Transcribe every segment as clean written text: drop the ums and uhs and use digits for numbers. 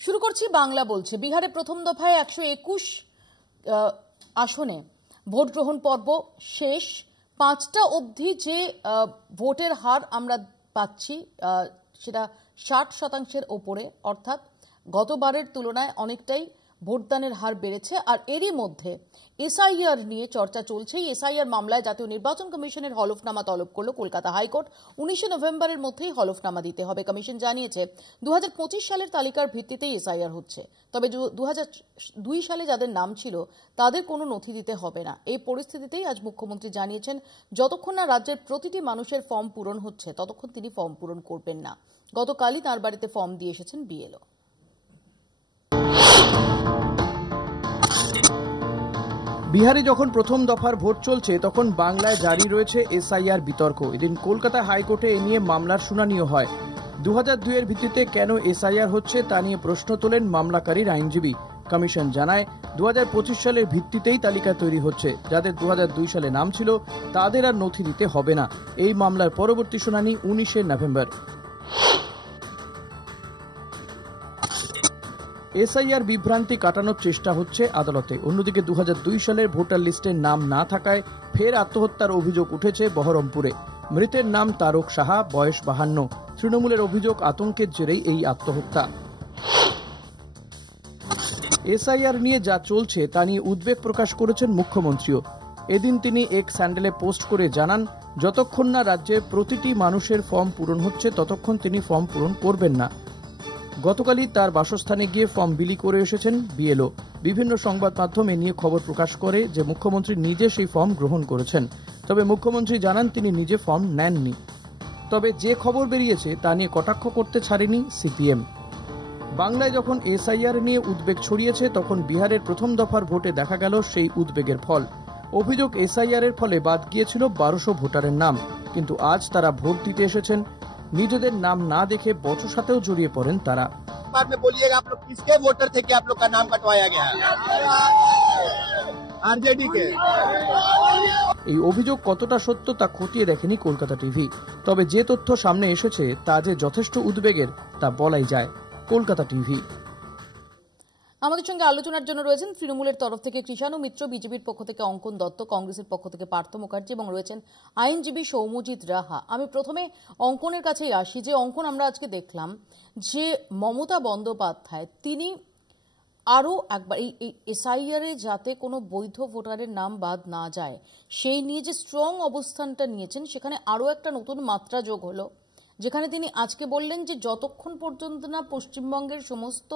শুরু করছি বাংলা বলছে। বিহারে প্রথম দফায় 121 আসনে ভোট গ্রহণ পর্ব শেষ। 5টা অবধি যে ভোটের হার আমরা পাচ্ছি সেটা 60% ওপরে, অর্থাৎ গতবারের তুলনায় অনেকটাই ভোটদানের হার বেড়েছে। আর এরই মধ্যে এসআইআর নিয়ে চর্চা চলছে। এসআইআর মামলায় জাতীয় নির্বাচন কমিশনের হলফনামা তলব করল কলকাতা হাইকোর্ট। 19 নভেম্বরের মধ্যেই হলফনামা দিতে হবে। কমিশন জানিয়েছে 2025 সালের তালিকার ভিত্তিতেই এসআইআর হচ্ছে, তবে 2002 সালে যাদের নাম ছিল তাদের কোনো নথি দিতে হবে না। এই পরিস্থিতিতেই আজ মুখ্যমন্ত্রী জানিয়েছেন যতক্ষণ না রাজ্যের প্রতিটি মানুষের ফর্ম পূরণ হচ্ছে ততক্ষণ তিনি ফর্ম পূরণ করবেন না। গতকালই তার বাড়িতে ফর্ম দিয়ে এসেছেন বিএলও। বিহারে যখন প্রথম দফার ভোট চলছে তখন বাংলায় জারি রয়েছে এসআইআর বিতর্ক। এদিন কলকাতা হাইকোর্টে এ নিয়ে মামলার শুনানিও হয়। 2002 এর ভিত্তিতে কেন এসআইআর হচ্ছে তা নিয়ে প্রশ্ন তোলেন মামলাকারীর আইনজীবী। কমিশন জানায় 2025 সালের ভিত্তিতেই তালিকা তৈরি হচ্ছে। যাদের 2002 সালে নাম ছিল তাদের আর নথি দিতে হবে না। এই মামলার পরবর্তী শুনানি 19 নভেম্বর। এসআইআর বিভ্রান্তি কাটানোর চেষ্টা হচ্ছে আদালতে। অন্যদিকে 2002 সালের ভোটার লিস্টে নাম না থাকায় ফের আত্মহত্যার অভিযোগ উঠেছে বহরমপুরে। মৃতের নাম তারক সাহা, বয়স 52। তৃণমূলের অভিযোগ আতঙ্কের জেরেই এই আত্মহত্যা। এসআইআর নিয়ে যা চলছে তা নিয়ে উদ্বেগ প্রকাশ করেছেন মুখ্যমন্ত্রীও। এদিন তিনি এক্স হ্যান্ডেলে পোস্ট করে জানান যতক্ষণ না রাজ্যের প্রতিটি মানুষের ফর্ম পূরণ হচ্ছে ততক্ষণ তিনি ফর্ম পূরণ করবেন না। গতকালই তার বাসস্থানে গিয়ে ফর্ম বিলি করে এসেছেন বিএলও। বিভিন্ন সংবাদ মাধ্যম এ নিয়ে খবর প্রকাশ করে যে মুখ্যমন্ত্রী নিজে সেই ফর্ম গ্রহণ করেছেন, তবে মুখ্যমন্ত্রী জানান তিনি নিজে ফর্ম নেননি। তবে যে খবর বেরিয়েছে তা নিয়ে কটাক্ষ করতে ছাড়েনি সিপিএম। বাংলায় যখন এসআইআর নিয়ে উদ্বেগ ছড়িয়েছে তখন বিহারের প্রথম দফার ভোটে দেখা গেল সেই উদ্বেগের ফল। অভিযোগ এসআইআর এর ফলে বাদ গিয়েছিল 1200 ভোটারের নাম, কিন্তু আজ তারা ভোট দিতে এসেছেন। নিজেদের নাম না দেখে বচসাতেও জড়িয়ে পড়েন তারা। এই অভিযোগ কতটা সত্য তা খতিয়ে দেখেনি কলকাতা টিভি, তবে যে তথ্য সামনে এসেছে তা যে যথেষ্ট উদ্বেগের তা বলাই যায়। কলকাতা টিভি। আমাদের সঙ্গে আলোচনার জন্য রয়েছেন তৃণমূলের তরফ থেকে কৃষাণু মিত্র, বিজেপির পক্ষ থেকে অঙ্কন দত্ত, কংগ্রেসের পক্ষ থেকে পার্থ মুখার্জি এবং রয়েছেন আইনজীবী সৌম্যজিৎ রাহা। আমি প্রথমে অঙ্কনের কাছেই আসি। যে অঙ্কন, আমরা আজকে দেখলাম যে মমতা বন্দ্যোপাধ্যায় তিনি আরও একবার এই এসআইআরে যাতে কোনো বৈধ ভোটারের নাম বাদ না যায় সেই নিয়ে যে স্ট্রং অবস্থানটা নিয়েছেন, সেখানে আরও একটা নতুন মাত্রা যোগ হলো, যেখানে তিনি আজকে বললেন যে যতক্ষণ পর্যন্ত না পশ্চিমবঙ্গের সমস্ত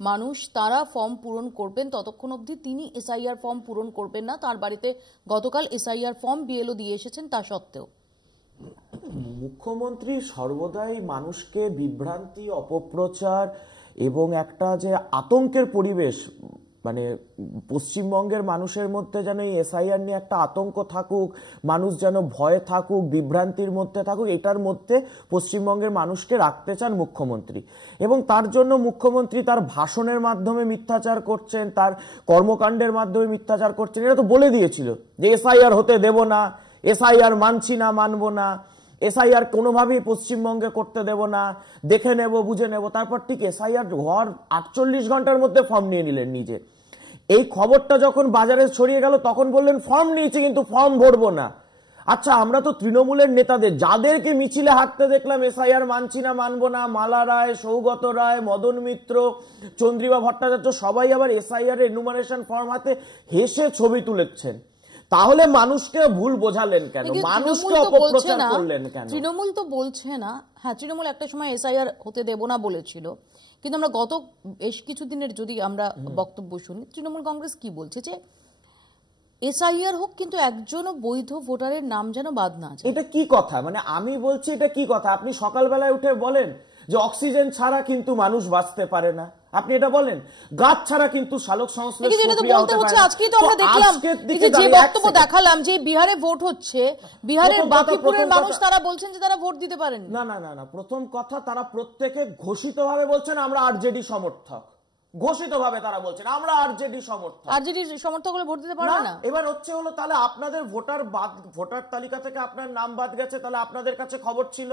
মানুষ তারা ফর্ম পূরণ করবেন ততক্ষণ অবধি তিনি এসআইআর ফর্ম পূরণ করবেন না। তার বাড়িতে গতকাল এসআইআর ফর্ম বিএলও দিয়ে এসেছেন। তা সত্ত্বেও মুখ্যমন্ত্রী সর্বদাই মানুষকে বিভ্রান্তি, অপপ্রচার এবং একটা যে আতঙ্কের পরিবেশ, মানে পশ্চিমবঙ্গের মানুষের মধ্যে যেন এই এসআইআর নিয়ে একটা আতঙ্ক থাকুক, মানুষ যেন ভয়ে থাকুক, বিভ্রান্তির মধ্যে থাকুক, এটার মধ্যে পশ্চিমবঙ্গের মানুষকে রাখতে চান মুখ্যমন্ত্রী। এবং তার জন্য মুখ্যমন্ত্রী তার ভাষণের মাধ্যমে মিথ্যাচার করছেন, তার কর্মকাণ্ডের মাধ্যমে মিথ্যাচার করছেন। এটা তো বলে দিয়েছিল যে এসআইআর হতে দেব না, এসআইআর মানছি না, মানবো না, এসআইআর কোনোভাবেই পশ্চিমবঙ্গে করতে দেব না, দেখে নেব, বুঝে নেব। তারপর ঠিক এসআইআর হওয়ার 48 ঘন্টার মধ্যে ফর্ম নিয়ে নিলেন নিজে। এই খবরটা যখন বাজারে ছড়িয়ে গেল তখন বললেন ফর্ম নিয়েছি কিন্তু ফর্ম ভরবো না। আচ্ছা, আমরা তো তৃণমূলের নেতাদের যাদেরকে মিছিলে হাঁটতে দেখলাম এসআইআর মানছি না, মানবো না, মালা রায়, সৌগত রায়, মদন মিত্র, চন্দ্রিমা ভট্টাচার্য, সবাই আবার এসআইআর এনুমারেশন ফর্ম হাতে হেসে ছবি তুলেছেন। তাহলে মানুষকে ভুল বোঝালেন কেন? মানুষকে অপপ্রচার করলেন কেন? তৃণমূল তো বলছে না। হ্যাঁ, তৃণমূল একটা সময় এসআইআর হতে দেব না বলেছিল, কিন্তু আমরা গত বেশ কিছুদিনের যদি আমরা বক্তব্য শুনি, তৃণমূল কংগ্রেস কি বলছে যে এসআইআর হোক কিন্তু একজনও বৈধ ভোটারের নাম যেন বাদ না যায়। এটা কি কথা? মানে আমি বলছি এটা কি কথা? আপনি সকালবেলায় উঠে বলেন যে অক্সিজেন ছাড়া কিন্তু মানুষ বাঁচতে পারে না, আপনি এটা বলেন। গাছ ছাড়া কিন্তু সালোক সংশ্লেষ প্রক্রিয়া হতে পারে না। আজকেই তো আমরা দেখলাম যে বক্তব্য দেখালাম যে বিহারে ভোট হচ্ছে, বিহারের বাকিপুরের মানুষ তারা বলছেন যে তারা ভোট দিতে পারেন না। না না না, প্রথম কথা, তারা প্রত্যেকে ঘোষিতভাবে বলছেন আমরা আরজেডি সমর্থক। ঘোষিতভাবে তারা বলছেন আমরা আরজেডি সমর্থক। আরজেডি সমর্থক হলে ভোট দিতে পারবে না। এবার হলো তাহলে আপনাদের ভোটার তালিকা থেকে আপনার নাম বাদ গেছে, তাহলে আপনাদের কাছে খবর ছিল।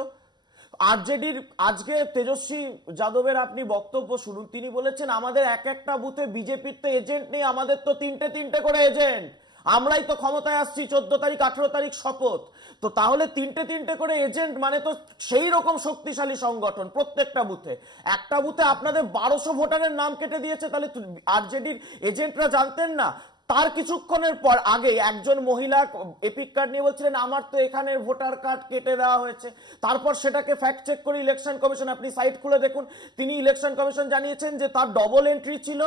আরজেডির আজকে তেজস্বী যাদবের আপনি বক্তব্য শুনুন, তিনি বলেছেন আমাদের এক একটা বুথে বিজেপির তো এজেন্ট নেই, আমাদের তো তিনটে করে এজেন্ট, আমরাই তো ক্ষমতায় আসছি, 14 তারিখ 18 তারিখ শপথ। তো তাহলে তিনটে করে এজেন্ট মানে তো সেই রকম শক্তিশালী সংগঠন প্রত্যেকটা বুথে। একটা বুথে আপনাদের 1200 ভোটারের নাম কেটে দিয়েছে, তাহলে আরজেডির এজেন্টরা জানতেন না? তার কিছুক্ষণের পর আগে একজন মহিলা এপিক কার্ড নিয়ে বলছিলেন আমার তো এখানে ভোটার কার্ড কেটে দেওয়া হয়েছে। তারপর সেটাকে ফ্যাক্ট চেক করে ইলেকশন কমিশন, আপনি সাইট খুলে দেখুন, তিনি ইলেকশন কমিশন জানিয়েছেন যে তার ডবল এন্ট্রি ছিল,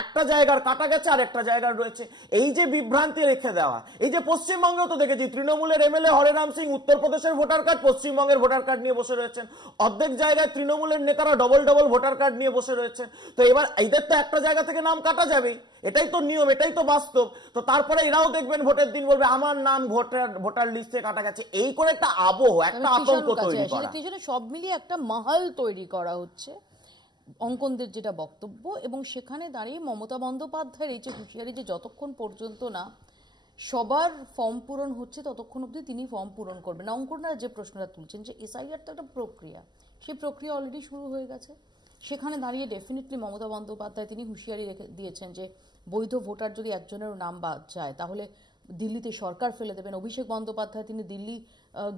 একটা জায়গার কাটা গেছে আর একটা জায়গার রয়েছে। এই যে বিভ্রান্তি রেখে দেওয়া, এই যে পশ্চিমবঙ্গেও তো দেখেছি তৃণমূলের এমএলএ হরেরাম সিং উত্তরপ্রদেশের ভোটার কার্ড পশ্চিমবঙ্গের ভোটার কার্ড নিয়ে বসে রয়েছেন, অর্ধেক জায়গায় তৃণমূলের নেতারা ডবল ভোটার কার্ড নিয়ে বসে রয়েছেন। তো এবার এদের তো একটা জায়গা থেকে নাম কাটা যাবেই, এটাই তো নিয়ম, এটাই তো বাস্তব। তো তারপরে এরাও দেখবেন ভোটের দিন বলবে আমার নাম ভোটার লিস্টে কাটা গেছে। এই করে একটা আবহ, একটা আতঙ্ক তৈরি করা, সব মিলিয়ে একটা মহল তৈরি করা হচ্ছে অঙ্কনদের যেটা বক্তব্য। এবং সেখানে দাঁড়িয়ে মমতা বন্দ্যোপাধ্যায়ের এই যে হুঁশিয়ারি যে যতক্ষণ পর্যন্ত না সবার ফর্ম পূরণ হচ্ছে ততক্ষণ অবধি তিনি ফর্ম পূরণ করবেন। অঙ্কনরা যে প্রশ্নটা তুলছেন যে এসআইআর তো একটা প্রক্রিয়া, সেই প্রক্রিয়া অলরেডি শুরু হয়ে গেছে। সেখানে দাঁড়িয়ে ডেফিনেটলি মমতা বন্দ্যোপাধ্যায় তিনি হুঁশিয়ারি রেখে দিয়েছেন যে বৈধ ভোটার যদি একজনেরও নাম বাদ যায় তাহলে দিল্লিতে সরকার ফেলে দেবেন। অভিষেক বন্দ্যোপাধ্যায় তিনি দিল্লি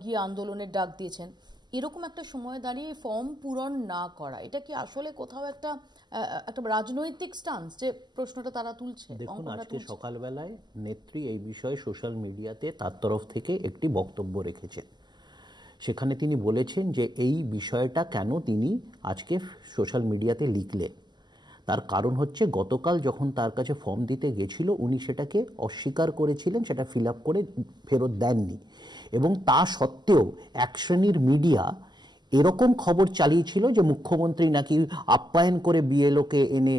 গিয়ে আন্দোলনের ডাক দিয়েছেন। এরকম একটা সময় দাঁড়িয়ে ফর্ম পূরণ না করা, এটা কি আসলে কোথাও একটা রাজনৈতিক স্টান্স যে প্রশ্নটা তারা তুলছে? দেখুন, আজকে সকালবেলায় নেত্রী এই বিষয়ে সোশ্যাল মিডিয়াতে তার তরফ থেকে একটি বক্তব্য রেখেছেন। সেখানে তিনি বলেছেন যে এই বিষয়টা কেন তিনি আজকে সোশ্যাল মিডিয়াতে লিখলেন, তার কারণ হচ্ছে গতকাল যখন তার কাছে ফর্ম দিতে গেছিল উনি সেটাকে অস্বীকার করেছিলেন, সেটা ফিল আপ করে ফেরত দেননি। এবং তা সত্ত্বেও এক শ্রেণীর মিডিয়া এরকম খবর চালিয়েছিল যে মুখ্যমন্ত্রী নাকি আপ্যায়ন করে বিএলওকে এনে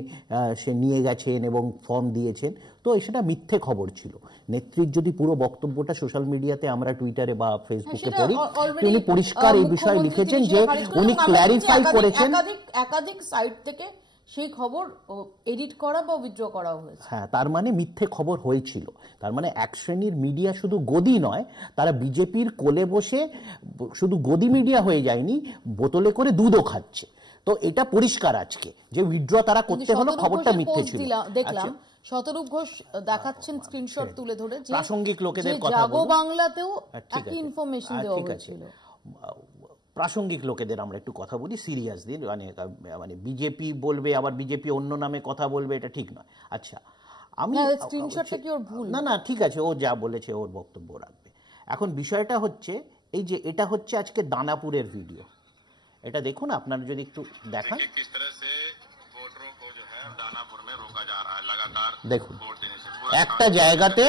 সে নিয়ে গেছেন এবং ফর্ম দিয়েছেন। তো সেটা মিথ্যে খবর ছিল। নেত্রীর যদি পুরো বক্তব্যটা সোশ্যাল মিডিয়াতে আমরা টুইটারে বা ফেসবুকে পড়ি, তিনি পরিষ্কার এই বিষয়ে লিখেছেন যে উনি ক্ল্যারিফাই করেছেন একাধিক সাইট থেকে সেই খবর এডিট করা বা উইথড্র করা হয়েছে। হ্যাঁ, তার মানে মিথ্যে খবর হয়েছিল। তার মানে এক শ্রেণীর মিডিয়া শুধু গদি নয়, তারা বিজেপির কোলে বসে শুধু গদি মিডিয়া হয়ে যায়নি, বোতলে করে দুধও খাচ্ছে। তো এটা পরিষ্কার আজকে যে উইথড্র তারা করতে হলো, খবরটা মিথ্যে ছিল। দেখলাম শতরূপ ঘোষ দেখাচ্ছেন স্ক্রিনশট তুলে ধরে যে প্রাসঙ্গিক লোকেদের কথা জাগো বাংলাতেও একই ইনফরমেশন দেওয়া হয়েছিল। প্রাসঙ্গিক লোকেদের আমরা একটু কথা বলি সিরিয়াসলি, মানে বিজেপি বলবে আবার বিজেপি অন্য নামে কথা বলবে, এটা ঠিক নয়। আচ্ছা, আমি স্ক্রিনশটটা কি ওর ভুল? না, ঠিক আছে, ও যা বলেছে ওর বক্তব্য রাখবে। এখন বিষয়টা হচ্ছে এই যে এটা হচ্ছে আজকে দানাপুরের ভিডিও, এটা দেখুন, আপনারা যদি একটু দেখান। দেখুন, একটা জায়গাতে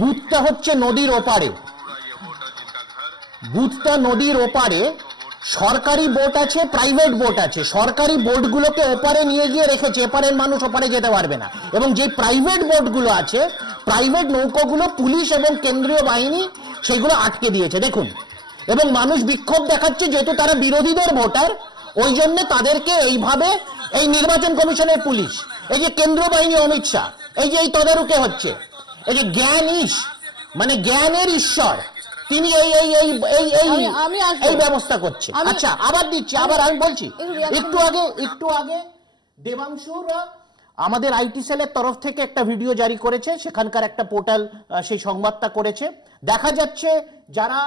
বুথটা হচ্ছে নদীর ওপারে, বুথটা নদীর ওপারে, সরকারি বোট আছে, প্রাইভেট বোট আছে। সরকারি বোটগুলোকে ওপারে নিয়ে গিয়ে রেখেছে, এপারের মানুষ ওপারে যেতে পারবে না। এবং যে প্রাইভেট বোটগুলো আছে, প্রাইভেট নৌকোগুলো পুলিশ এবং কেন্দ্রীয় বাহিনী সেগুলো আটকে দিয়েছে, দেখুন। এবং মানুষ বিক্ষোভ দেখাচ্ছে, যেহেতু তারা বিরোধীদের ভোটার, ওই জন্য তাদেরকে এইভাবে এই নির্বাচন কমিশনের পুলিশ, এই যে কেন্দ্রীয় বাহিনী, অমিত শাহ, এই যে এই তদারকি হচ্ছে, এই যে জ্ঞানীশ মানে জ্ঞানের ঈশ্বর, তিনি এই ব্যবস্থা করছে। আচ্ছা, আবার দিচ্ছি, আবার আমি বলছি, একটু আগে দেবাংশুর আমাদের আইটি সেলের তরফ থেকে একটা ভিডিও জারি করেছে, সেখানকার একটা পোর্টাল সেই সংবাদটা করেছে। দেখা যাচ্ছে যারা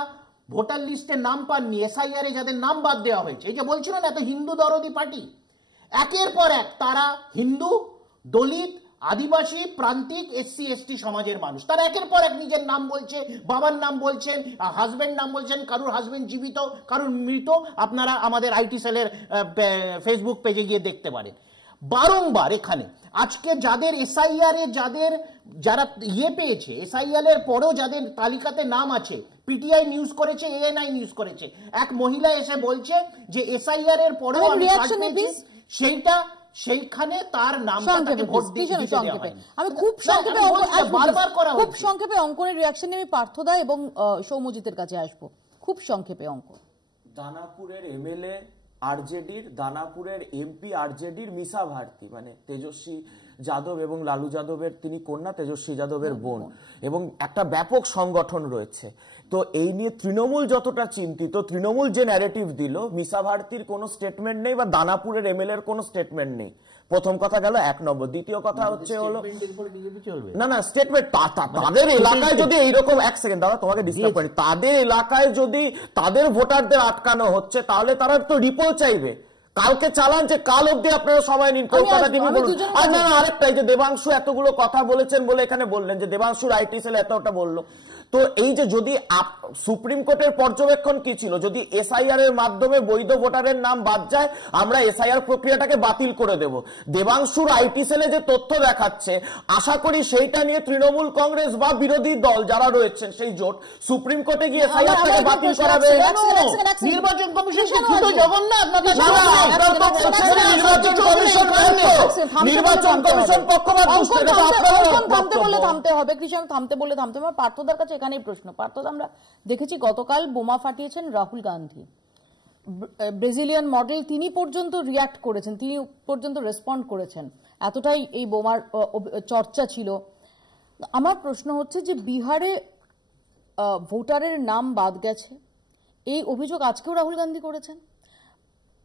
ভোটার লিস্টে নাম পাননি, এসআইআর এ যাদের নাম বাদ দেওয়া হয়েছে, এই যে বলছিল না এত হিন্দু দরদি পার্টি, একের পর এক তারা হিন্দু, দলিত, আদিবাসী, প্রান্তিক, এসসি এসটি সমাজের মানুষ, তারা একের পর এক নিজের নাম বলছে, বাবার নাম বলছেন, হাজবেন্ড নাম বলছেন, কারুর হাজবেন্ড জীবিত, কারুর মৃত। আপনারা আমাদের আইটি সেলের ফেসবুক পেজে গিয়ে দেখতে পারেন। বারংবার এখানে আজকে যাদের এসআইআর এ যারা পেয়েছে, এসআইআর এর পরেও যাদের তালিকাতে নাম আছে, পিটিআই নিউজ করেছে, এএনআই নিউজ করেছে, এক মহিলা এসে বলছে যে এসআইআর এর পরেও আমি সেইখানে তার নামটাকে ভোট দিতে দেওয়া হয়নি। আমি খুব সংক্ষেপে অঙ্কনের রিঅ্যাকশন নিয়ে আমি পার্থদা এবং সৌম্যজিতের কাছে আসবো। খুব সংক্ষেপে অঙ্কন। দানাপুরের এমএলএ আরজেডির, দানাপুরের এমপি আরজেডির মিসা ভারতী, মানে তেজস্বী যাদব এবং লালু যাদবের তিনি কন্যা, তেজস্বী যাদবের বোন, এবং একটা ব্যাপক সংগঠন রয়েছে। তো এই নিয়ে তৃণমূল যতটা চিন্তিত, তৃণমূল যে ন্যারেটিভ দিল, মিসা ভারতীর কোনো স্টেটমেন্ট নেই বা দানাপুরের এমএলএর কোনো স্টেটমেন্ট নেই। প্রথম কথা গেল 1 নম্বর। দ্বিতীয় কথা হচ্ছে হলো না স্টেটমেন্ট তাদের এলাকায় যদি এইরকম, 1 সেকেন্ড দাদা তোমাকে ডিস্টার্ব করি, তাদের এলাকায় যদি তাদের ভোটারদের আটকানো হচ্ছে তাহলে তারা তো রিপোর্ট চাইবে। কালকে চালান যে কাল অব্দি আপনারা সময় নিন, কলকাতা টিভি বলুন। আর না আরেকটা, এই যে দেবাংশু এতগুলো কথা বলেছেন বলে এখানে বললেন যে দেবাংশুর আইটি সেল এতটা বললো, তো এই যে যদি সুপ্রিম কোর্টের পর্যবেক্ষণ কি ছিল, যদি এসআইআর এর মাধ্যমে বৈধ ভোটারের নাম বাদ যায় আমরা এসআইআর প্রক্রিয়াটাকে বাতিল করে দেব। দেবাংশুর আইটি সেলে যে তথ্য দেখাচ্ছে, আশা করি সেইটা নিয়ে তৃণমূল কংগ্রেস বা বিরোধী দল যারা রয়েছেন সেই জোট সুপ্রিম কোর্টে গিয়ে এসআইআরটাকে বাতিল করাবে। নির্বাচন কমিশন শুধু জগন্নাথ, নির্বাচন কমিশন পক্ষপাত থামতে বললে থামতে হবে, কৃষক থামতে বললে থামতে হবে। পার্থদার কাছে এখানেই প্রশ্ন। পার্থদা, আমরা দেখেছি গতকাল বোমা ফাটিয়েছেন রাহুল গান্ধী, ব্রাজিলিয়ান মডেল, তিনি পর্যন্ত রিয়াক্ট করেছেন, তিনি পর্যন্ত রেসপন্ড করেছেন, এতটাই এই বোমার চর্চা ছিল। আমার প্রশ্ন হচ্ছে যে বিহারে ভোটারের নাম বাদ গেছে, এই অভিযোগ আজকেও রাহুল গান্ধী করেছেন।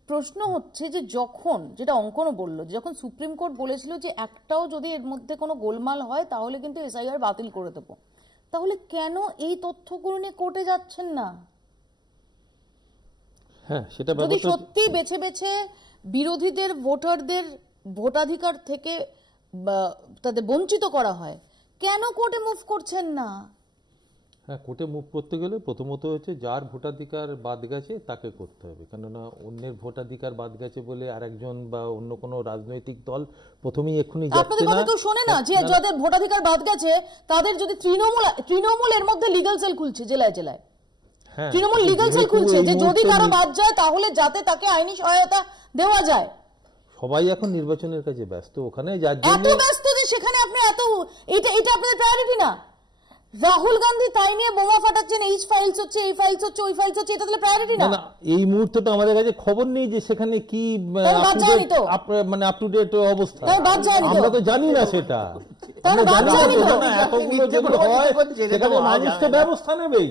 প্রশ্ন হচ্ছে যে যখন, যেটা অঙ্কনও বললো, যখন সুপ্রিম কোর্ট বলেছিল যে একটাও যদি এর মধ্যে কোনো গোলমাল হয় তাহলে কিন্তু এসআইআর বাতিল করে দেবো, তাহলে কেন এই তথ্যগুলো নিয়ে কোর্টে যাচ্ছেন না? হ্যাঁ, সেটা যদি সত্যি বেছে বেছে বিরোধীদের ভোটারদের ভোটাধিকার থেকে তাদের বঞ্চিত করা হয়, কেন কোর্টে মুভ করছেন না? হ্যাঁ, কোর্টে মুভ করতে গেলে প্রথমত হচ্ছে যার ভোটাধিকার বাদ গেছে তাকে করতে হবে, কেননা অন্যের ভোটাধিকার বাদ গেছে বলে আরেকজন বা অন্য কোনো রাজনৈতিক দল প্রথমেই এক্ষুনি যাচ্ছে না। কেউ শোনে না যে যাদের ভোটাধিকার বাদ গেছে তাদের যদি তৃণমূল এর মধ্যে লিগ্যাল সেল খুলছে জেলায় জেলায়, তৃণমূল লিগ্যাল সেল খুলছে যে যদি কারো বাদ যায় তাহলে যাতে তাকে আইনি সহায়তা দেওয়া যায়। সবাই এখন নির্বাচনের কাছে ব্যস্ত, ওখানে যার জন্য এত ব্যস্ত যে সেখানে আপনি এত এটা আপনাদের প্রায়োরিটি না। রাহুল গান্ধী তাই নিয়ে বোমা ফাটাচ্ছেন, এই ফাইলস হচ্ছে, এই ফাইলস হচ্ছে, ওই ফাইলস হচ্ছে, এটা তাহলে প্রায়োরিটি না? এই মুহূর্তে তো আমাদের কাছে খবর নেই যে সেখানে কি মানে আপ টু ডেট অবস্থা, আমরা তো জানি না সেটা। এতগুলো যেগুলো হয় সেখানে মানুষ তো ব্যবস্থা নেবেই,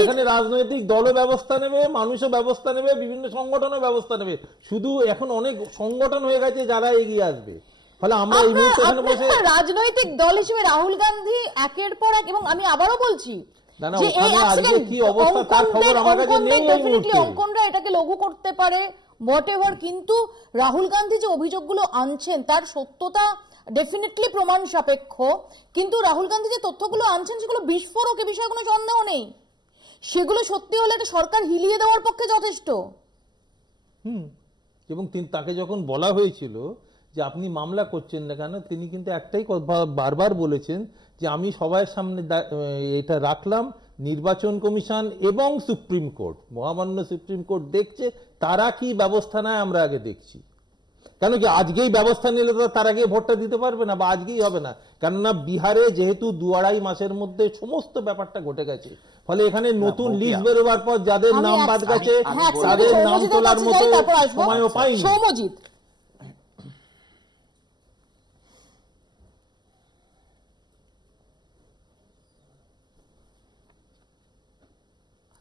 এখানে রাজনৈতিক দলও ব্যবস্থা নেবে, মানুষও ব্যবস্থা নেবে, বিভিন্ন সংগঠনও ব্যবস্থা নেবে। শুধু এখন অনেক সংগঠন হয়ে গেছে যারা এগিয়ে আসবে। রাজনৈতিক দল হিসেবে রাহুল গান্ধী একের পর এক, এবং আমি আবারও বলছি অঙ্কনরা এটাকে লঘু করতে পারে হোয়াটএভার, কিন্তু রাহুল গান্ধী যে অভিযোগগুলো আনছেন তার সত্যতা ডেফিনেটলি প্রমাণ সাপেক্ষ, কিন্তু রাহুল গান্ধী যে তথ্যগুলো আনছেন সেগুলো বিস্ফোরক, এ বিষয়ে কোনো সন্দেহ নেই। সেগুলো সত্যি হলে এটা সরকার হিলিয়ে দেওয়ার পক্ষে যথেষ্ট। এবং তাকে যখন বলা হয়েছিল যে আপনি মামলা করছেন না কেন, তিনি কিন্তু একটাই বারবার বলেছেন যে আমি সবার সামনে এটা রাখলাম, নির্বাচন কমিশন এবং সুপ্রিম কোর্ট, মহামান্য সুপ্রিম কোর্ট দেখছে, তারা কি ব্যবস্থা নেয় আমরা আগে দেখছি। কেন কি আজকেই ব্যবস্থা নিলে তো তার আগে ভোটটা দিতে পারবে না বা আজকেই হবে না, কেননা বিহারে যেহেতু 2-2.5 মাসের মধ্যে সমস্ত ব্যাপারটা ঘটে গেছে, ফলে এখানে নতুন লিস্ট বেরোবার পর যাদের নাম বাদ গেছে তাদের নাম তোলার মতো সময়ও পাইনি।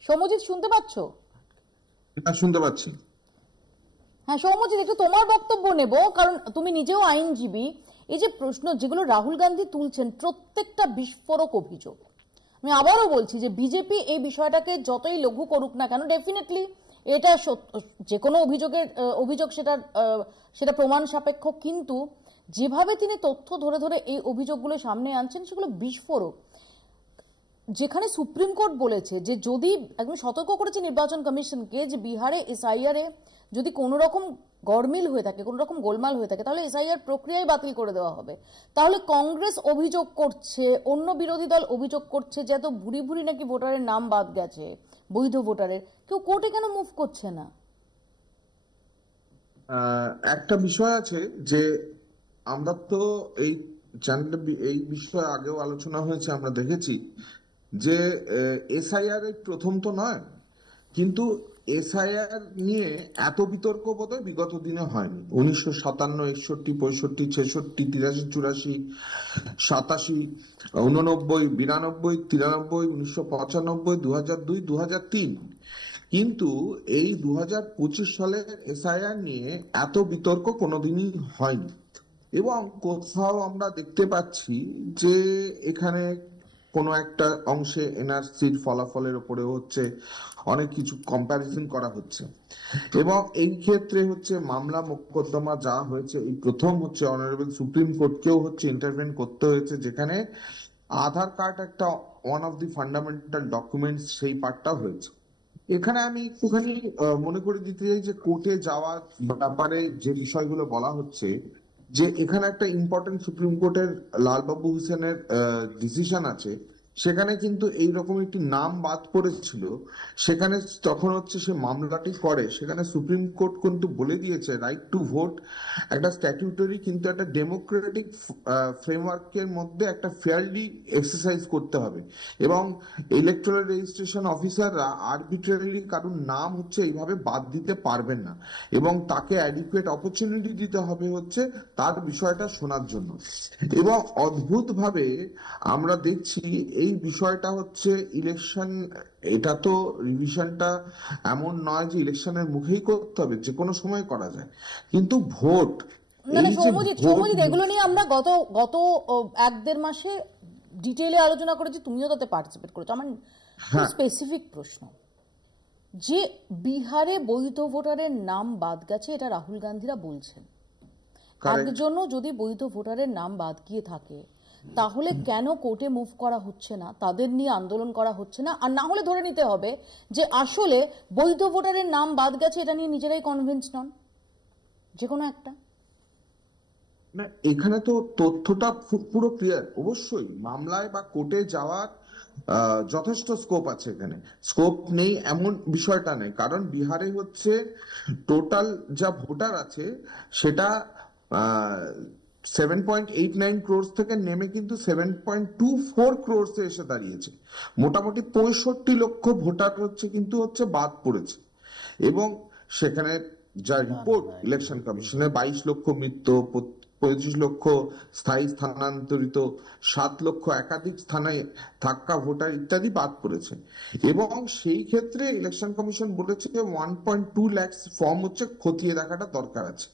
সৌম্যজিৎ শুনতে পাচ্ছ? শুনতে পাচ্ছি। হ্যাঁ সৌম্যজিৎ, একটু তোমার বক্তব্য নেব, কারণ তুমি নিজেও আইনজীবী। এই যে প্রশ্ন যেগুলো রাহুল গান্ধী তুলছেন প্রত্যেকটা বিস্ফোরক অভিযোগ। আমি আবারও বলছি যে বিজেপি এই বিষয়টাকে যতই লঘু করুক না কেন, ডেফিনেটলি এটা যে কোনো অভিযোগ সেটা প্রমাণ সাপেক্ষ, কিন্তু যেভাবে তিনি তথ্য ধরে ধরে এই অভিযোগগুলো সামনে আনছেন সেগুলো বিস্ফোরক। যেখানে সুপ্রিম কোর্ট বলেছে যে যদি একদম সতর্ক করেছে নির্বাচন কমিশনকে যে বিহারে এসআইআর এ যদি কোনো রকম গরমিল হয়ে থাকে, কোনো রকম গোলমাল হয়ে থাকে, তাহলে এসআইআর প্রক্রিয়াই বাতিল করে দেওয়া হবে। তাহলে কংগ্রেস অভিযোগ করছে, অন্য বিরোধী দল অভিযোগ করছে যে এত ভুরি ভুরি নাকি ভোটারের নাম বাদ গেছে, বৈধ ভোটারের, কেউ কোর্টে কেন মুভ করছে না? একটা বিষয় আছে যে আমরা তো এই চ্যানেলে এই বিষয়ে আগেও আলোচনা হয়েছে, আমরা দেখেছি যে এসআইআর প্রথম তো নয়, কিন্তু এসআইআর নিয়ে এত বিতর্ক বোধহয় বিগত দিনে হয়নি। 1957, 61, 65, 66, 83, 84, 87, 89, 92, 93, 1995, 2002, 2003, কিন্তু এই 2025 সালের এসআইআর নিয়ে এত বিতর্ক কোনোদিনই হয়নি। এবং কোথাও আমরা দেখতে পাচ্ছি যে এখানে কোনো একটা অংশে এনআরসির ফলাফলের উপরে হচ্ছে অনেক কিছু কম্প্যারিজন করা হচ্ছে। এবং এই ক্ষেত্রে হচ্ছে মামলা মোকদ্দমা যা হয়েছে, এই প্রথম হচ্ছে অনারেবল সুপ্রিম কোর্টকেও হচ্ছে ইন্টারভেন করতে হয়েছে, যেখানে আধার কার্ড একটা one of the fundamental documents, সেই পার্টটা হয়েছে। এখানে আমি একটুখানি মনে করে দিতে চাই যে কোর্টে যাওয়ার ব্যাপারে যে বিষয়গুলো বলা হচ্ছে, যে এখানে একটা ইম্পর্টেন্ট সুপ্রিম কোর্টের লালবাবু হুসেনের ডিসিশন আছে, সেখানে কিন্তু এইরকম একটি নাম বাদ পড়েছিল, সেখানে তখন হচ্ছে সে মামলাটি করে, সেখানে সুপ্রিম কোর্ট কিন্তু বলে দিয়েছে রাইট টু ভোট একটা স্ট্যাটিউটরি, কিন্তু একটা ডেমোক্রেটিক ফ্রেমওয়ার্কের মধ্যে একটা ফেয়ারলি এক্সারসাইজ করতে হবে, এবং ইলেকট্রাল রেজিস্ট্রেশন অফিসাররা আরবিট্রারিলি কারোর নাম হচ্ছে এইভাবে বাদ দিতে পারবেন না, এবং তাকে অ্যাডিকুয়েট অপরচুনিটি দিতে হবে হচ্ছে তার বিষয়টা শোনার জন্য। এবং অদ্ভুতভাবে আমরা দেখছি এই বিষয়টা হচ্ছে ইলেকশন, এটা তো রিভিশনটা এমন নয় যে ইলেকশনের মুখেই করতে হবে, যে কোনো সময় করা যায়, কিন্তু ভোট, সৌম্যজিৎ এগুলো নিয়ে আমরা গত 1-1.5 মাসে ডিটেইলে আলোচনা করেছি, তুমিও তাতে পার্টিসিপেট করেছো। আমার স্পেসিফিক প্রশ্ন, যে বিহারে বৈধ ভোটারের নাম বাদ গেছে, এটা রাহুল গান্ধীরা বলছেন, একজনও যদি বৈধ ভোটারের নাম বাদ গিয়ে থাকে তাহলে কেন কোর্টে মুভ করা হচ্ছে না, তাদের নিয়ে আন্দোলন করা হচ্ছে না? আর না হলে ধরে নিতে হবে যে আসলে বৈধ ভোটারের নাম বাদ গেছে, এটা নিয়ে নিজেরাই কনভিন্স নন, যে কোনো একটা। না, এখানে তো তথ্যটা পুরো ক্লিয়ার। অবশ্যই মামলায় বা কোর্টে যাওয়ার যথেষ্ট স্কোপ আছে, এখানে স্কোপ নেই এমন বিষয়টা নেই, কারণ বিহারে হচ্ছে টোটাল যা ভোটার আছে সেটা 7.89 crores থেকে নেমে কিন্তু 7.24 crores এসে দাঁড়িয়েছে। মোটামুটি 65 লক্ষ ভোটার হচ্ছে কিন্তু হচ্ছে বাদ পড়েছে। এবং সেখানে যা রিপোর্ট ইলেকশন কমিশনের 22 লক্ষ মৃত্যু, 25 লক্ষ স্থায়ী স্থানান্তরিত, 7 লক্ষ একাধিক স্থানে থাকা ভোটার ইত্যাদি বাদ পড়েছে। এবং সেই ক্ষেত্রে ইলেকশন কমিশন বলেছে যে 1.2 লাখ ফর্ম হচ্ছে খতিয়ে দেখাটা দরকার আছে।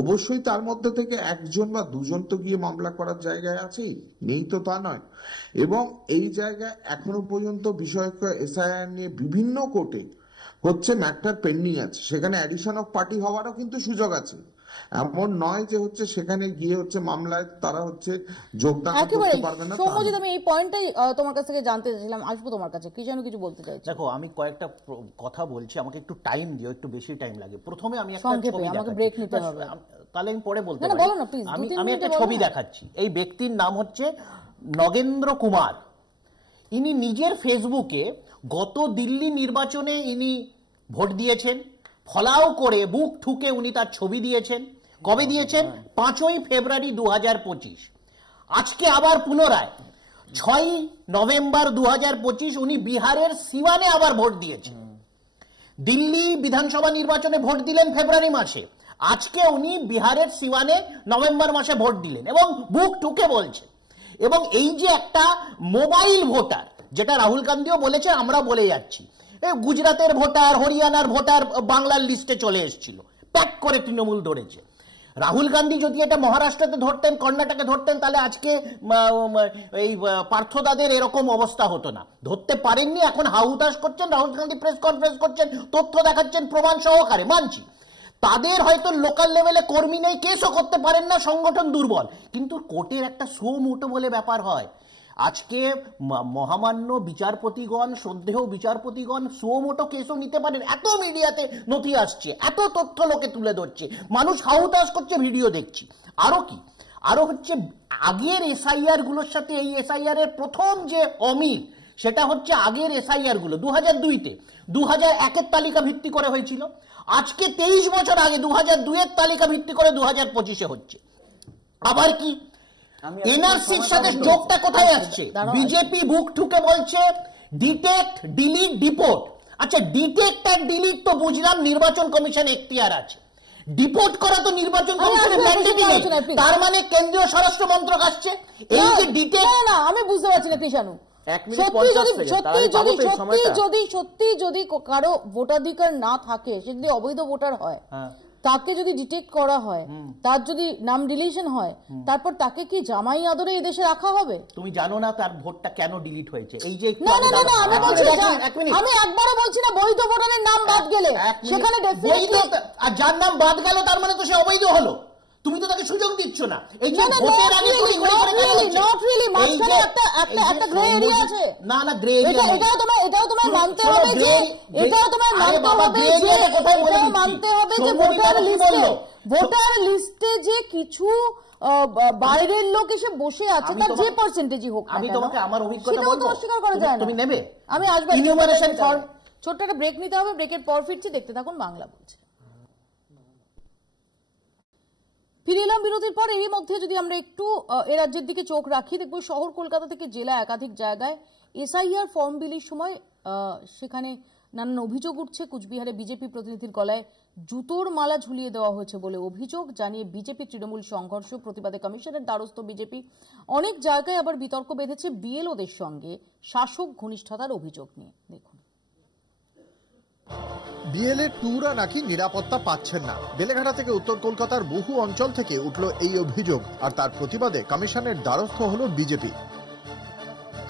অবশ্যই তার মধ্যে থেকে একজন বা দুজন তো গিয়ে মামলা করার জায়গায় আছেই, নেই তো তা নয়। এবং এই জায়গায় এখনো পর্যন্ত বিষয়ক এসআইআর নিয়ে বিভিন্ন কোর্টে হচ্ছে ম্যাটার পেন্ডিং আছে, সেখানে অ্যাডিশন অফ পার্টি হওয়ারও কিন্তু সুযোগ আছে। এমন নয় যে হচ্ছে সেখানে গিয়ে হচ্ছে মামলায় তারা হচ্ছে যোগদান করতে পারবে না। সৌম্যজিৎ, আমি এই পয়েন্টটাই তোমার কাছ থেকে জানতে চাইছিলাম, আসবো তোমার কাছে, কি যেন কিছু বলতে চাইছি। দেখো, আমি কয়েকটা কথা বলছি, আমাকে একটু টাইম দিও, একটু বেশি টাইম লাগে। প্রথমে আমি একটা সংক্ষেপে, আমাকে ব্রেক নিতে হবে, তাহলে আমি পরে বলতে পারি। বলো না প্লিজ। আমি একটা ছবি দেখাচ্ছি। এই ব্যক্তির নাম হচ্ছে নগেন্দ্র কুমার। ইনি নিজের ফেসবুকে গত দিল্লি নির্বাচনে ইনি ভোট দিয়েছেন, ফলাও করে বুক ঠুকে উনি তার ছবি দিয়েছেন। কবে দিয়েছেন? 5ই ফেব্রুয়ারি 2025। আজকে আবার পুনরায় 6ই নভেম্বর 2025 উনি বিহারের সিওয়ানে আবার ভোট দিয়েছেন। দিল্লি বিধানসভা নির্বাচনে ভোট দিলেন ফেব্রুয়ারি মাসে, আজকে উনি বিহারের সিওয়ানে নভেম্বর মাসে ভোট দিলেন এবং বুক ঠুকে বলছেন। এবং এই যে একটা মোবাইল ভোটার, যেটা রাহুল গান্ধীও বলেছে, আমরা বলে যাচ্ছি, গুজরাটের ভোটার, হরিয়ানার ভোটার বাংলার লিস্টে চলে এসেছিল, প্যাক করে তৃণমূল ধরেছে। রাহুল গান্ধী যদি এটা মহারাষ্ট্রতে ধরতেন, কর্ণাটকে ধরতেন, তাহলে আজকে এই পার্থদাদের এরকম অবস্থা হতো না। ধরতে পারেননি, এখন হাহুতাশ করছেন, রাহুল গান্ধী প্রেস কনফারেন্স করছেন, তথ্য দেখাচ্ছেন প্রমাণ সহকারে, মানছি। তাদের হয়তো লোকাল লেভেলে কর্মী নেই, কেসও করতে পারেন না, সংগঠন দুর্বল, কিন্তু কোর্টের একটা সো মোটো বলে ব্যাপার হয়। আজকে মহামান্য বিচারপতিগণ, শ্রদ্ধেয় বিচারপতিগণ সুমোটো কেসও নিতে পারেন। এত মিডিয়াতে নথি আসছে, এত তথ্য লোকে তুলে ধরছে, মানুষ হাউতাস করছে, ভিডিও দেখছি। আরো কি, আরো হচ্ছে আগের এসআইআর গুলোর সাথে এই এসআইআর এর প্রথম যে অমিল, সেটা হচ্ছে আগের এসআইআর গুলো 2002-তে 2001-এর তালিকা ভিত্তি করে হয়েছিল। আজকে 23 বছর আগে 2002-এর তালিকা ভিত্তি করে 2025-এ হচ্ছে। আবার কি, এনআরসির সাথে যোগটা কোথায় আসছে? বিজেপি বুক ঠুকে বলছে ডিটেক্ট, ডিলিট, ডিপোর্ট। আচ্ছা, ডিটেক্ট আর ডিলিট তো বুঝলাম নির্বাচন কমিশন এখতিয়ার আছে, ডিপোর্ট করা তো নির্বাচন কমিশনের ম্যান্ডেট নেই। তার মানে কেন্দ্রীয় স্বরাষ্ট্র মন্ত্রক আসছে, এই যে ডিটেক্ট। না, আমি বুঝতে পারছি না কৃষাণু, সত্যি যদি কারো ভোটাধিকার না থাকে, সে যদি অবৈধ ভোটার হয়, তাকে যদি ডিটেক্ট করা হয়, তার যদি নাম ডিলিশন হয়, তারপর তাকে কি জামাই আদরে এই দেশে রাখা হবে? তুমি জানো না তার ভোটটা কেন ডিলিট হয়েছে? এই যে না না না, আমি বলছি, আমি একবারও বলছি না বৈধ ভোটারের নাম বাদ গেলে সেখানে বৈধ, আর যার নাম বাদ গেল তার মানে তো সে অবৈধ হলো, তুমি তো তাকে সুযোগ দিচ্ছ না। এই যে ভোটের আগে নট রিয়েলি মাঝখানে একটা গ্রে এরিয়া আছে। না না, গ্রে এরিয়া এটাও তোমায় মানতে হবে যে ভোটার লিস্টে যে কিছু বাইরের লোক এসে বসে আছে, তার যে পার্সেন্টেজই হোক, আমি তোমাকে আমার অভিজ্ঞতা বলবো, অস্বীকার করা যায় না। তুমি নেবে? আমি আসবো, ইনিউমারেশন ফর্ম। ছোট্ট একটা ব্রেক নিতে হবে, ব্রেকের পর ফিরছি, দেখতে থাকুন বাংলা বলছে। ফিরে এলাম বিরতির পর। এই মধ্যে যদি আমরা একটু এ রাজ্যের দিকে চোখ রাখি, দেখবো শহর কলকাতা থেকে জেলা একাধিক জায়গায় এসআইআর ফর্ম বিলির সময় সেখানে নানান অভিযোগ উঠছে। কুচবিহারে বিজেপি প্রতিনিধির গলায় জুতোর মালা ঝুলিয়ে দেওয়া হয়েছে বলে অভিযোগ, জানিয়ে বিজেপি তৃণমূল সংঘর্ষ, প্রতিবাদে কমিশনের দ্বারস্থ বিজেপি। অনেক জায়গায় আবার বিতর্ক বেঁধেছে বিএলওদের সঙ্গে শাসক ঘনিষ্ঠতার অভিযোগ নিয়ে। দেখুন, বিএলএ টুরা নাকি নিরাপত্তা পাচ্ছেন না। বেলেঘাটা থেকে উত্তর কলকাতার বহু অঞ্চল থেকে উঠল এই অভিযোগ, আর তার প্রতিবাদে কমিশনের দ্বারস্থ হল বিজেপি।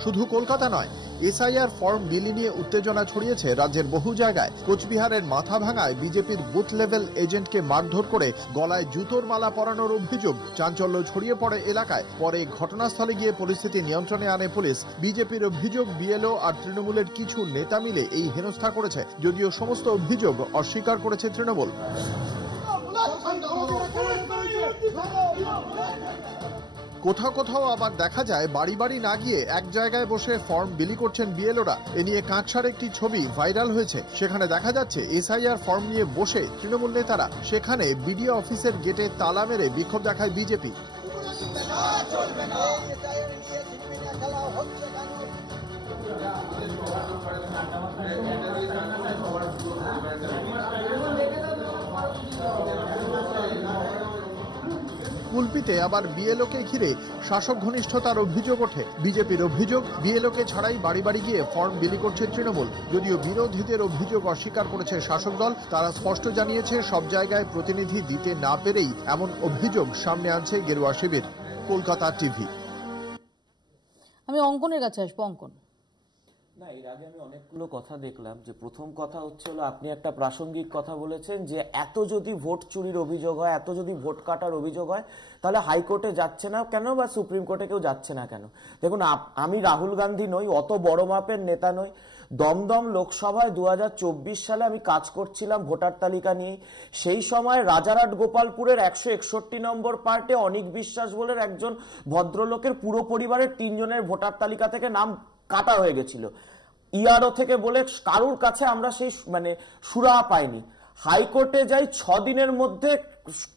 শুধু কলকাতা নয়, এসআইআর ফর্ম বিলি নিয়ে উত্তেজনা ছড়িয়েছে রাজ্যের বহু জায়গায়। কোচবিহারের মাথাভাঙায় বিজেপির বুথ লেভেল এজেন্টকে মারধর করে গলায় জুতোর মালা পরানোর অভিযোগ। চাঞ্চল্য ছড়িয়ে পড়ে এলাকায়। পরে ঘটনাস্থলে গিয়ে পরিস্থিতি নিয়ন্ত্রণে আনে পুলিশ। বিজেপির অভিযোগ, বিএলও আর তৃণমূলের কিছু নেতা মিলে এই হেনস্থা করেছে, যদিও সমস্ত অভিযোগ অস্বীকার করেছে তৃণমূল। কোথাও কোথাও আবার দেখা যায় বাড়ি বাড়ি না গিয়ে এক জায়গায় বসে ফর্ম বিলি করছেন বিএলওরা। এ নিয়ে কাঁকসার একটি ছবি ভাইরাল হয়েছে। সেখানে দেখা যাচ্ছে এসআইআর ফর্ম নিয়ে বসে তৃণমূল নেতারা। সেখানে বিডিও অফিসের গেটে তালা মেরে বিক্ষোভ দেখায় বিজেপি। কুলপিতে আবার বিএলওকে ঘিরে শাসক ঘনিষ্ঠতার অভিযোগ ওঠে। বিজেপির অভিযোগ, বিএলওকে ছাড়াই বাড়ি বাড়ি গিয়ে ফর্ম বিলি করছে তৃণমূল। যদিও বিরোধীদের অভিযোগ অস্বীকার করেছে শাসক দল। তারা স্পষ্ট জানিয়েছে সব জায়গায় প্রতিনিধি দিতে না পেরেই এমন অভিযোগ সামনে আনছে গেরুয়া শিবির। কলকাতা টিভি। আমি অঙ্কনের কাছে আসবো। অঙ্কন, না, এর আগে আমি অনেকগুলো কথা দেখলাম। যে প্রথম কথা হচ্ছে হলো, আপনি একটা প্রাসঙ্গিক কথা বলেছেন যে এত যদি ভোট চুরির অভিযোগ হয়, এত যদি ভোট কাটার অভিযোগ হয়, তাহলে হাইকোর্টে যাচ্ছে না কেন বা সুপ্রিম কোর্টে কেউ যাচ্ছে না কেন? দেখুন, আমি রাহুল গান্ধী নই, অত বড় মাপের নেতা নই। দমদম লোকসভায় 2024 সালে আমি কাজ করছিলাম ভোটার তালিকা নিয়ে। সেই সময় রাজারহাট গোপালপুরের 161 নম্বর পার্টে অনিক বিশ্বাস বলে একজন ভদ্রলোকের পুরো পরিবারের 3 জনের ভোটার তালিকা থেকে নাম কাটা হয়ে গেছিল। ইআরও থেকে বলে কারুর কাছে আমরা সেই সুরাহা পাইনি। হাইকোর্টে যাই, 6 দিনের মধ্যে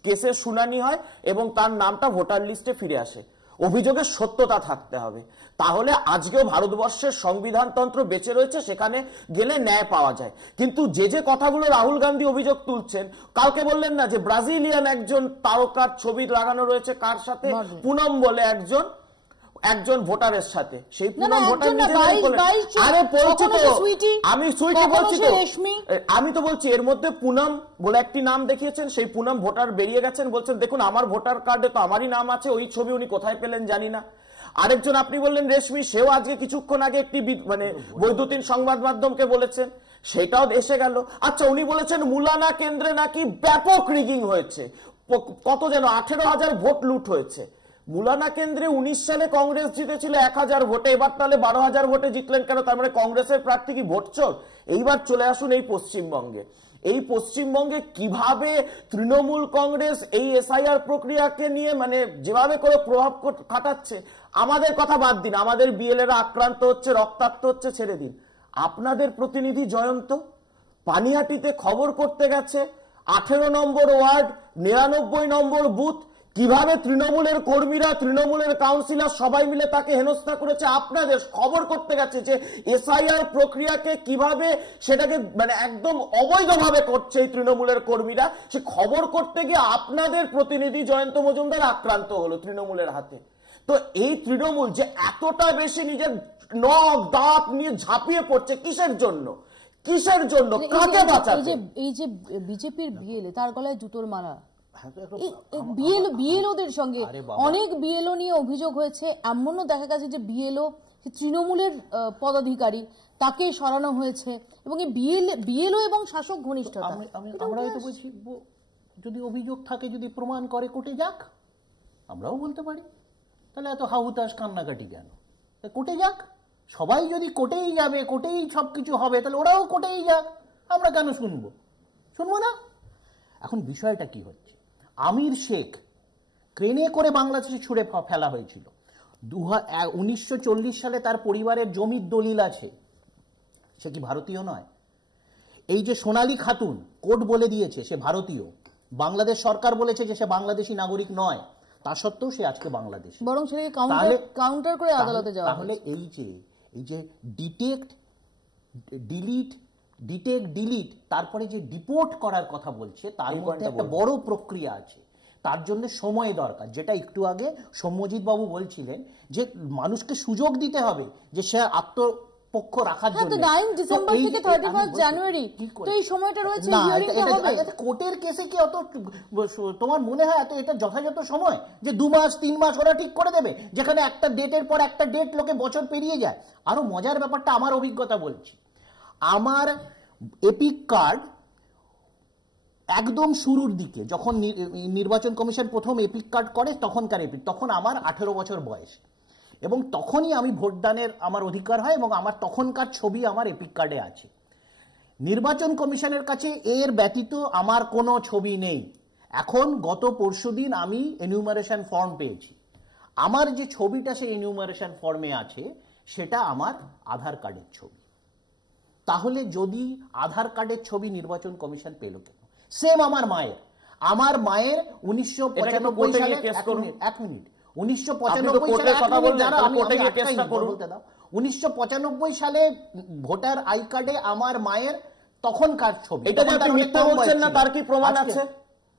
কেসের শুনানি হয় এবং তার নামটা ভোটার লিস্টে ফিরে আসে। অভিযোগের সত্যতা থাকতে হবে, তাহলে আজকেও ভারতবর্ষের সংবিধানতন্ত্র বেঁচে রয়েছে, সেখানে গেলে ন্যায় পাওয়া যায়। কিন্তু যে কথাগুলো রাহুল গান্ধী অভিযোগ তুলছেন, কালকে বললেন না যে ব্রাজিলিয়ান একজন তারকার ছবি লাগানো রয়েছে কার সাথে, পুনম বলে একজন ভোটারের সাথে। সেই পুনম ভোটার আরে পরিচিত, আমি সুইটি বলছি তো, আমি তো বলছি এর মধ্যে পুনম বলে একটি নাম দেখিয়েছেন। সেই পুনম ভোটার বেরিয়ে গেছেন, বলছেন দেখুন আমার ভোটার কার্ডে তো আমারই নাম আছে। ওই ছবি উনি কোথায় পেলেন জানি না। আরেকজন আপনি বললেন রেশমি, সেও আজকে কিছুক্ষণ আগে একটি বৈদ্যুতিন সংবাদ মাধ্যমকে বলেছেন, সেটাও এসে গেল। আচ্ছা, উনি বলেছেন মুলানা কেন্দ্রে নাকি ব্যাপক রিগিং হয়েছে, কত যেন 18,000 ভোট লুট হয়েছে। মুলানা কেন্দ্রে 19 সালে কংগ্রেস জিতেছিল 1000 ভোটে, এবার তাহলে 12,000 ভোটে জিতলেন কেন? তার মানে কংগ্রেসের প্রার্থী কি ভোট চোর? এইবার চলে আসুন এই পশ্চিমবঙ্গে। এই পশ্চিমবঙ্গে কিভাবে তৃণমূল কংগ্রেস এই এসআইআর প্রক্রিয়াকে নিয়ে যেভাবে করে প্রভাব খাটাচ্ছে, আমাদের কথা বাদ দিন, আমাদের বিএলএরা আক্রান্ত হচ্ছে, রক্তাক্ত হচ্ছে, ছেড়ে দিন। আপনাদের প্রতিনিধি জয়ন্ত পানিহাটিতে খবর করতে গেছে, 18 নম্বর ওয়ার্ড, 99 নম্বর বুথ, কিভাবে তৃণমূলের কর্মীরা, তৃণমূলের কাউন্সিলর সবাই মিলে তাকে হেনস্থা করেছে। আপনাদের খবর করতে গেছে যে এসআইআর প্রক্রিয়াকে কিভাবে সেটাকে মানে একদম অবৈধভাবে করছে এই তৃণমূলের কর্মীরা, সে খবর করতে গিয়ে আপনাদের প্রতিনিধি জয়ন্ত মজুমদার আক্রান্ত হলো তৃণমূলের হাতে। তো এই তৃণমূল যে এতটা বেশি নিজের নখ দাঁত নিয়ে ঝাঁপিয়ে পড়ছে কিসের জন্য, কিসের জন্য, কাকে বাঁচাতে? এই যে বিজেপির বিএলএ তার গলায় জুতোর মারা, বিএলওদের সঙ্গে অনেক বিএলও নিয়ে অভিযোগ হয়েছে, এমনও দেখা গেছে যে বিএলও তৃণমূলের পদাধিকারী তাকে সরানো হয়েছে এবং এই বিএলও এবং শাসক ঘনিষ্ঠতা। আমরা হয়তো বলছি যদি অভিযোগ থাকে, যদি প্রমাণ করে কোর্টে যাক, আমরাও বলতে পারি। তাহলে এত হাহুতাশ কান্নাকাটি কেন? কোর্টে যাক, সবাই যদি কোর্টেই যাবে, কোর্টেই সবকিছু হবে, তাহলে ওরাও কোর্টেই যাক, আমরা কেন শুনবো? শুনবো না। এখন বিষয়টা কি হচ্ছে, আমির শেখ ক্রেনে করে বাংলাদেশে ছুড়ে ফেলা হয়েছিল। 1940 সালে তার পরিবারের জমির দলিল আছে, সে কি ভারতীয় নয়? এই যে সোনালী খাতুন, কোর্ট বলে দিয়েছে সে ভারতীয়, বাংলাদেশ সরকার বলেছে যে সে বাংলাদেশি নাগরিক নয়, তা সত্ত্বেও সে আজকে বাংলাদেশি, বরং সে কাউন্টার করে আদালতে যাওয়া। তাহলে এই যে ডিটেক্ট ডিলিট তারপরে যে ডিপোর্ট করার কথা বলছে, তার মধ্যে একটা বড় প্রক্রিয়া আছে, তার জন্য সময় দরকার। যেটা একটু আগে সৌম্যজিৎ বাবু বলছিলেন যে মানুষকে সুযোগ দিতে হবে যে সে আত্মপক্ষ রাখার জন্য। 9 ডিসেম্বর থেকে 31 জানুয়ারি তো এই সময়টা রয়েছে, কোর্টের কেসে কি অত তোমার মনে হয় এটা যথাযথ সময় যে 2 মাস 3 মাস ওরা ঠিক করে দেবে, যেখানে একটা ডেটের পর একটা ডেট লোকে বছর পেরিয়ে যায়? আরো মজার ব্যাপারটা আমার অভিজ্ঞতা বলছি, আমার এপিক কার্ড একদম শুরুর দিকে যখন নির্বাচন কমিশন প্রথম এপিক কার্ড করে, তখন আমার 18 বছর বয়স, এবং তখনই আমি ভোটদানের আমার অধিকার হয় এবং আমার তখনকার ছবি আমার এপিক কার্ডে আছে। নির্বাচন কমিশনের কাছে এর ব্যতীত আমার কোনো ছবি নেই। এখন গত পরশুদিন আমি এনিউমারেশন ফর্ম পেয়েছি, আমার যে ছবিটা সেই এনিউমারেশন ফর্মে আছে সেটা আমার আধার কার্ডের ছবি। তাহলে যদি আধার কার্ডের ছবি নির্বাচন কমিশন পেল কেন? সেম আমার মায়ের 1995 সালে 1995 সালে ভোটার আই কার্ডে আমার মায়ের তখনকার ছবি। এটা যে আপনি মিথ্যা বলছেন না তার কি প্রমাণ আছে?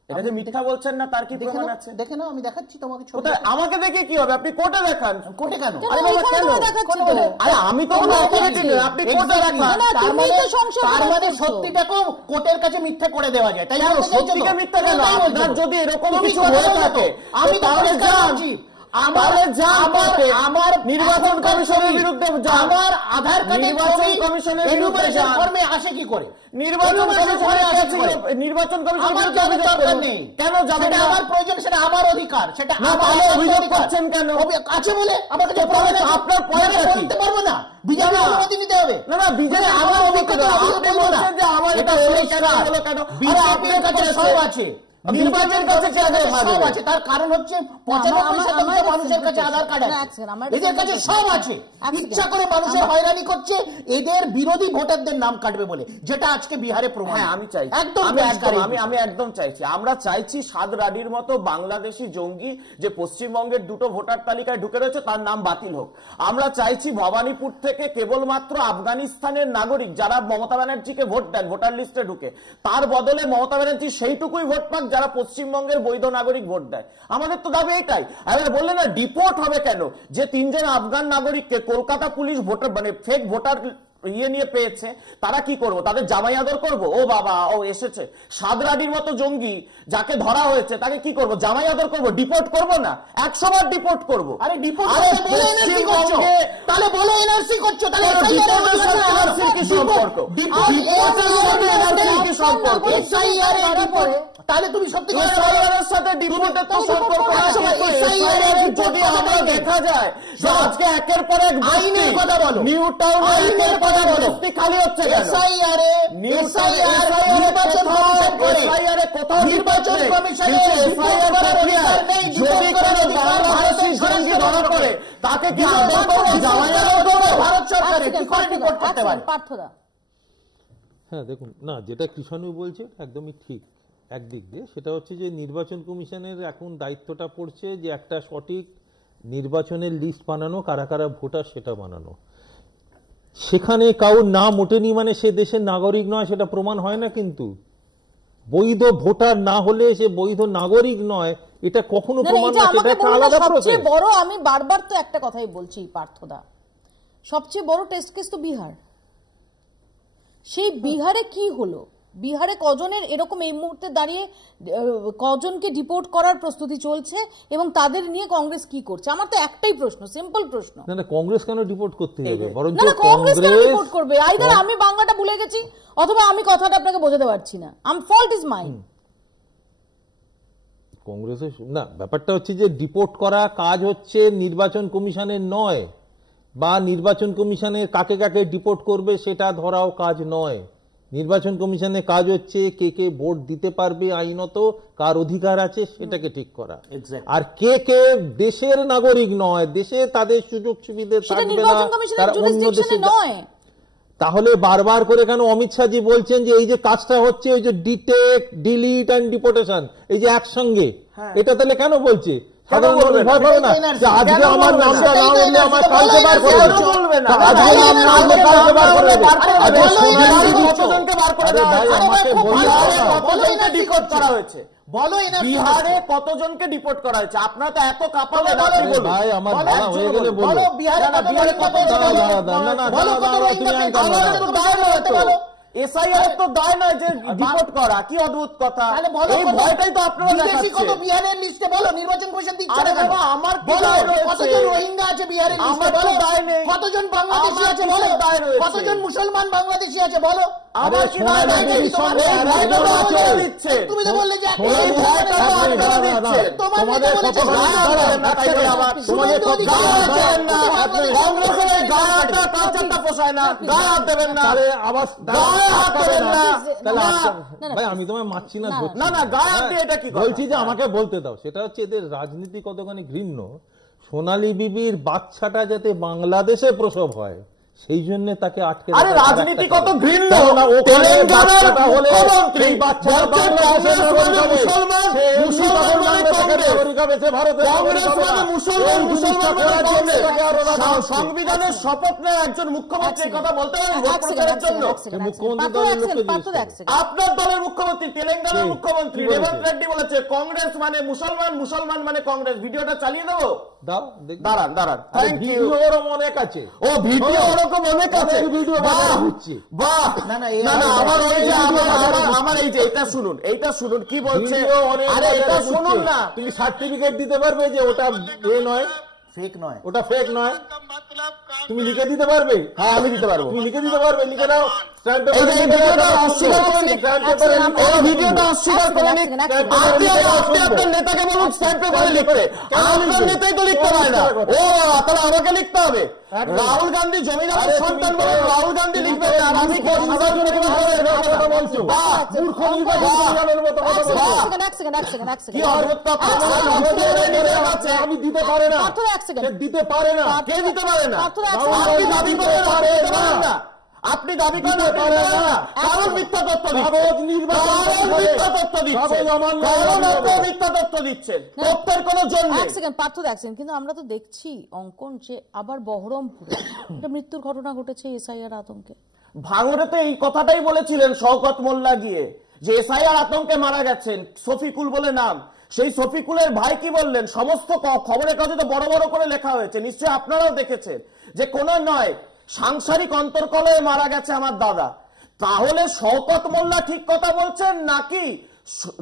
এটা যে মিথ্যা বলছেন না তার কি প্রমাণ আছে? দেখে নাও, আমি দেখাচ্ছি তোমাকে ছবি। আমাকে দেখে কি হবে? আপনি কোর্টে দেখান। কোর্টে কেন? আরে বাবা কেন? আরে আমি তো আপনি কোর্টে দেখান। তার মানে সত্যিটাকে কোর্টের কাছে মিথ্যা করে দেওয়া যায়, তাই না? সত্যিটা মিথ্যা কেন? আপনার যদি এরকম কিছু হয়ে থাকে আমি তাহলে জানি আমার নির্বাচন কমিশনের বিরুদ্ধে আমার আধার কার্ডের ছবি কমিশনের এনিউমারেশন ফর্মে আসে কি করে? নির্বাচন কমিশনের দরকার নেই কেন যাবে? আমার প্রয়োজন, সেটা আমার অধিকার, সেটা আমার অভিযোগ করছেন কেন? আছে বলে আমার কাছে প্রমাণ আছে। আপনার পয়েন্টটা কি? বলতে পারবো না, বিজেপি অনুমতি দিতে হবে। না বিজেপি আমার অভিজ্ঞতা আপনি বলছেন যে আমার এটা হলো কেন? বিজেপির কাছে সব আছে, নির্বাচন কাছে সব আছে। তার কারণ হচ্ছে 95% মানুষের কাছে আধার কার্ড আছে, এদের কাছে সব আছে। ইচ্ছা করে মানুষের হয়রানি করছে, এদের বিরোধী ভোটারদের নাম কাটবে বলে, যেটা আজকে বিহারে প্রমাণ। আমি চাইছি, আমি একদম চাইছি, আমরা চাইছি সাদ রাডির মতো বাংলাদেশি জঙ্গি যে পশ্চিমবঙ্গের 2টো ভোটার তালিকায় ঢুকে রয়েছে তার নাম বাতিল হোক। আমরা চাইছি ভবানীপুর থেকে কেবলমাত্র আফগানিস্তানের নাগরিক যারা মমতা ব্যানার্জিকে ভোট দেন ভোটার লিস্টে ঢুকে, তার বদলে মমতা ব্যানার্জি সেইটুকুই ভোট পাক যারা পশ্চিমবঙ্গের বৈধ নাগরিক ভোট দেয়। আমাদের তো দাবি এটাই। এবার বললেন না ডিপোর্ট হবে কেন? যে 3 জন আফগান নাগরিককে কলকাতা পুলিশ ভোটার মানে ফেক ভোটার নিয়ে পেয়েছে, তারা কি করবো? তাদের জামাই আদর করবো? ও বাবা ও এসেছে। সাদরাডির মতো জঙ্গি যাকে ধরা হয়েছে তাকে কি করবো? জামাই আদর করবো? ডিপোর্ট করবো না? 100 বার ডিপোর্ট করবো। আরে ডিপোর্ট তাহলে বলো এনআরসি করছো, তাহলে তাহলে তুমি সত্যি সাথে ডিপোর্টের তো সম্পর্ক আছে। যদি আমরা দেখা যায় যে আজকে একের পর এক আইনের কথা বলো, নিউ টাউন আইনের কথা বলো, খালি হচ্ছে এসআইআরে নির্বাচন কমিশন করে কোথাও নির্বাচন কমিশনে যদি কোনো বাংলাদেশি জঙ্গি ধরা পড়ে তাকে কি আদর করবো? জামাই আদর করবো? ভারত সরকার কি করে রিপোর্ট করতে পারে? পার্থদা হ্যাঁ দেখুন না, যেটা কৃষাণু বলছে একদমই ঠিক। একদিক দিয়ে, সেটা হচ্ছে যে নির্বাচন কমিশনের এখন দায়িত্বটা পড়ছে যে একটা সঠিক নির্বাচনের লিস্ট বানানো, কারা কারা ভোটার সেটা বানানো। সেখানে কারোর নাম ওঠেনি মানে সে দেশের নাগরিক নয় সেটা প্রমাণ হয় না। কিন্তু বৈধ ভোটার না হলে সে বৈধ নাগরিক নয় এটা কখনো প্রমাণ না। সেটা একটা আলাদা প্রসেস। সবচেয়ে বড়, আমি বারবার তো একটা কথাই বলছি পার্থদা, সবচেয়ে বড় টেস্ট কেস তো বিহার। সেই বিহারে কি হলো? বিহারে কজনের এরকম এই মুহূর্তে দাঁড়িয়ে কজনকে ডিপোর্ট করার প্রস্তুতি চলছে এবং তাদের নিয়ে কংগ্রেস কি করছে? আমার তো একটাই প্রশ্ন, সিম্পল প্রশ্ন। না কংগ্রেস কেন ডিপোর্ট করতে যাবে? বরং কংগ্রেস কেন ডিপোর্ট করবে? আইদার আমি বাংলাটা ভুলে গেছি অথবা আমি কথাটা আপনাকে বোঝাতে পারছি না। Fault is mine. কংগ্রেসের না, ব্যাপারটা হচ্ছে যে ডিপোর্ট করা কাজ হচ্ছে নির্বাচন কমিশনের নয়, বা নির্বাচন কমিশনের কাকে কাকে ডিপোর্ট করবে সেটা ধরাও কাজ নয়। নির্বাচন কমিশনের কাজ হচ্ছে কে কে ভোট দিতে পারবে, আইনত কার অধিকার আছে সেটাকে ঠিক করা। আর কে কে দেশের নাগরিক নয়, দেশে তাদের সুযোগ সুবিধা থাকবে না, তারা অন্য দেশে নয়। তাহলে বারবার করে কেন অমিত শাহজি বলছেন যে এই যে কাজটা হচ্ছে ওই যে ডিটেক্ট, ডিলিট অ্যান্ড ডিপোর্টেশন, এই যে একসঙ্গে, এটা তাহলে কেন বলছে? সাধারণ মানুষ ভয় পাবে না যে আজকে আমার নামটা না উঠলে আমার কালকে বার করে দেবে, আজকে নাম না উঠলে কালকে বার করে দেবে। আরে ভাই আমাকে কতজনকে ডিপোর্ট করা হয়েছে বলো? বিহারে কতজনকে ডিপোর্ট করা হয়েছে? আপনারা তো এত কাঁপালে ভাই আমার বলা হয়ে গেলে বলো। বিহারে কতজন এসআইআর তো দায় নয় যে ডিপোর্ট করা, কি অদ্ভুত কথা। এই ভয়টাই তো আপনারা দেখাচ্ছেন। বিহারের লিস্টে বলো, নির্বাচন কমিশন দিচ্ছে না কেন? আমার কতজন রোহিঙ্গা আছে বিহারের লিস্টে বলো, কতজন বাংলাদেশি আছে বলো, কতজন মুসলমান বাংলাদেশি আছে বলো। আমার কি দায় নেই? তুমি তো বললে যে এই ভয়টা দিচ্ছে তোমাদের কংগ্রেসের গায়টা কাঁচাটা পোষায় না, গায়ে হাত দেবেন না। ভাই আমি তোমায় মারছি না, বলছি যে আমাকে বলতে দাও। সেটা হচ্ছে এদের রাজনীতি কতখানি ঘৃণ্য। সোনালী বিবির বাচ্চাটা যাতে বাংলাদেশে প্রসব হয় সেই জন্য তাকে আটকে। আরে রাজনীতি কত ঘৃণ্য! সংবিধানের শপথ নেয় একজন মুখ্যমন্ত্রী কথা বলতে পারেন আপনার দলের মুখ্যমন্ত্রী, তেলেঙ্গানার মুখ্যমন্ত্রী রেবন্ত রেড্ডি বলেছে কংগ্রেস মানে মুসলমান, মুসলমান মানে কংগ্রেস। ভিডিওটা চালিয়ে দেবো? দাঁড়ান দাঁড়ান, থ্যাংক ইউ। অনেক আছে, ও ভিডিও ওরকম অনেক আছে। আমার এই যে এটা শুনুন, এইটা শুনুন কি বলছে। আরে এটা শুনুন না, তুমি সার্টিফিকেট দিতে পারবে যে ওটা এ নয়, ফেক নয়, ওটা ফেক নয়? তুমি লিখে দিতে পারবে? হ্যাঁ আমি দিতে পারবো। তুমি লিখে দিতে পারবে? লিখে দাও। নেতাকে বলুন স্ট্যাম্প পেপারে লিখতে, আপনার নেতাই তো লিখতে পারে না। ও তাহলে আমাকে লিখতে হবে। রাহুল গান্ধী জমিদারের সন্তান বলে রাহুল গান্ধী লিখবে না, আমি কি আমি দিতে পারে না, দিতে পারে না, কে দিতে পারে না? আপনি দাবি করতে পারেন না, কারণ মিথ্যা তথ্য দিচ্ছেন, তথ্যের কোনো জন্য। কিন্তু আমরা তো দেখছি অঙ্কন যে আবার বহরমপুরে একটা মৃত্যুর ঘটনা ঘটেছে এসআইআর আতঙ্কে। ভাঙড়ে তো এই কথাটাই বলেছিলেন শওকত মোল্লা গিয়ে, যে এসআইআর আতঙ্কে মারা গেছেন, শফিকুল বলে নাম। সেই শফিকুলের ভাই কি বললেন? সমস্ত খবরের কাগজে তো বড় বড় করে লেখা হয়েছে, নিশ্চয়ই আপনারাও দেখেছেন, যে কোনো নয় সাংসারিক অন্তর্কলয়ে মারা গেছে আমার দাদা। তাহলে শওকত মোল্লা ঠিক কথা বলছেন নাকি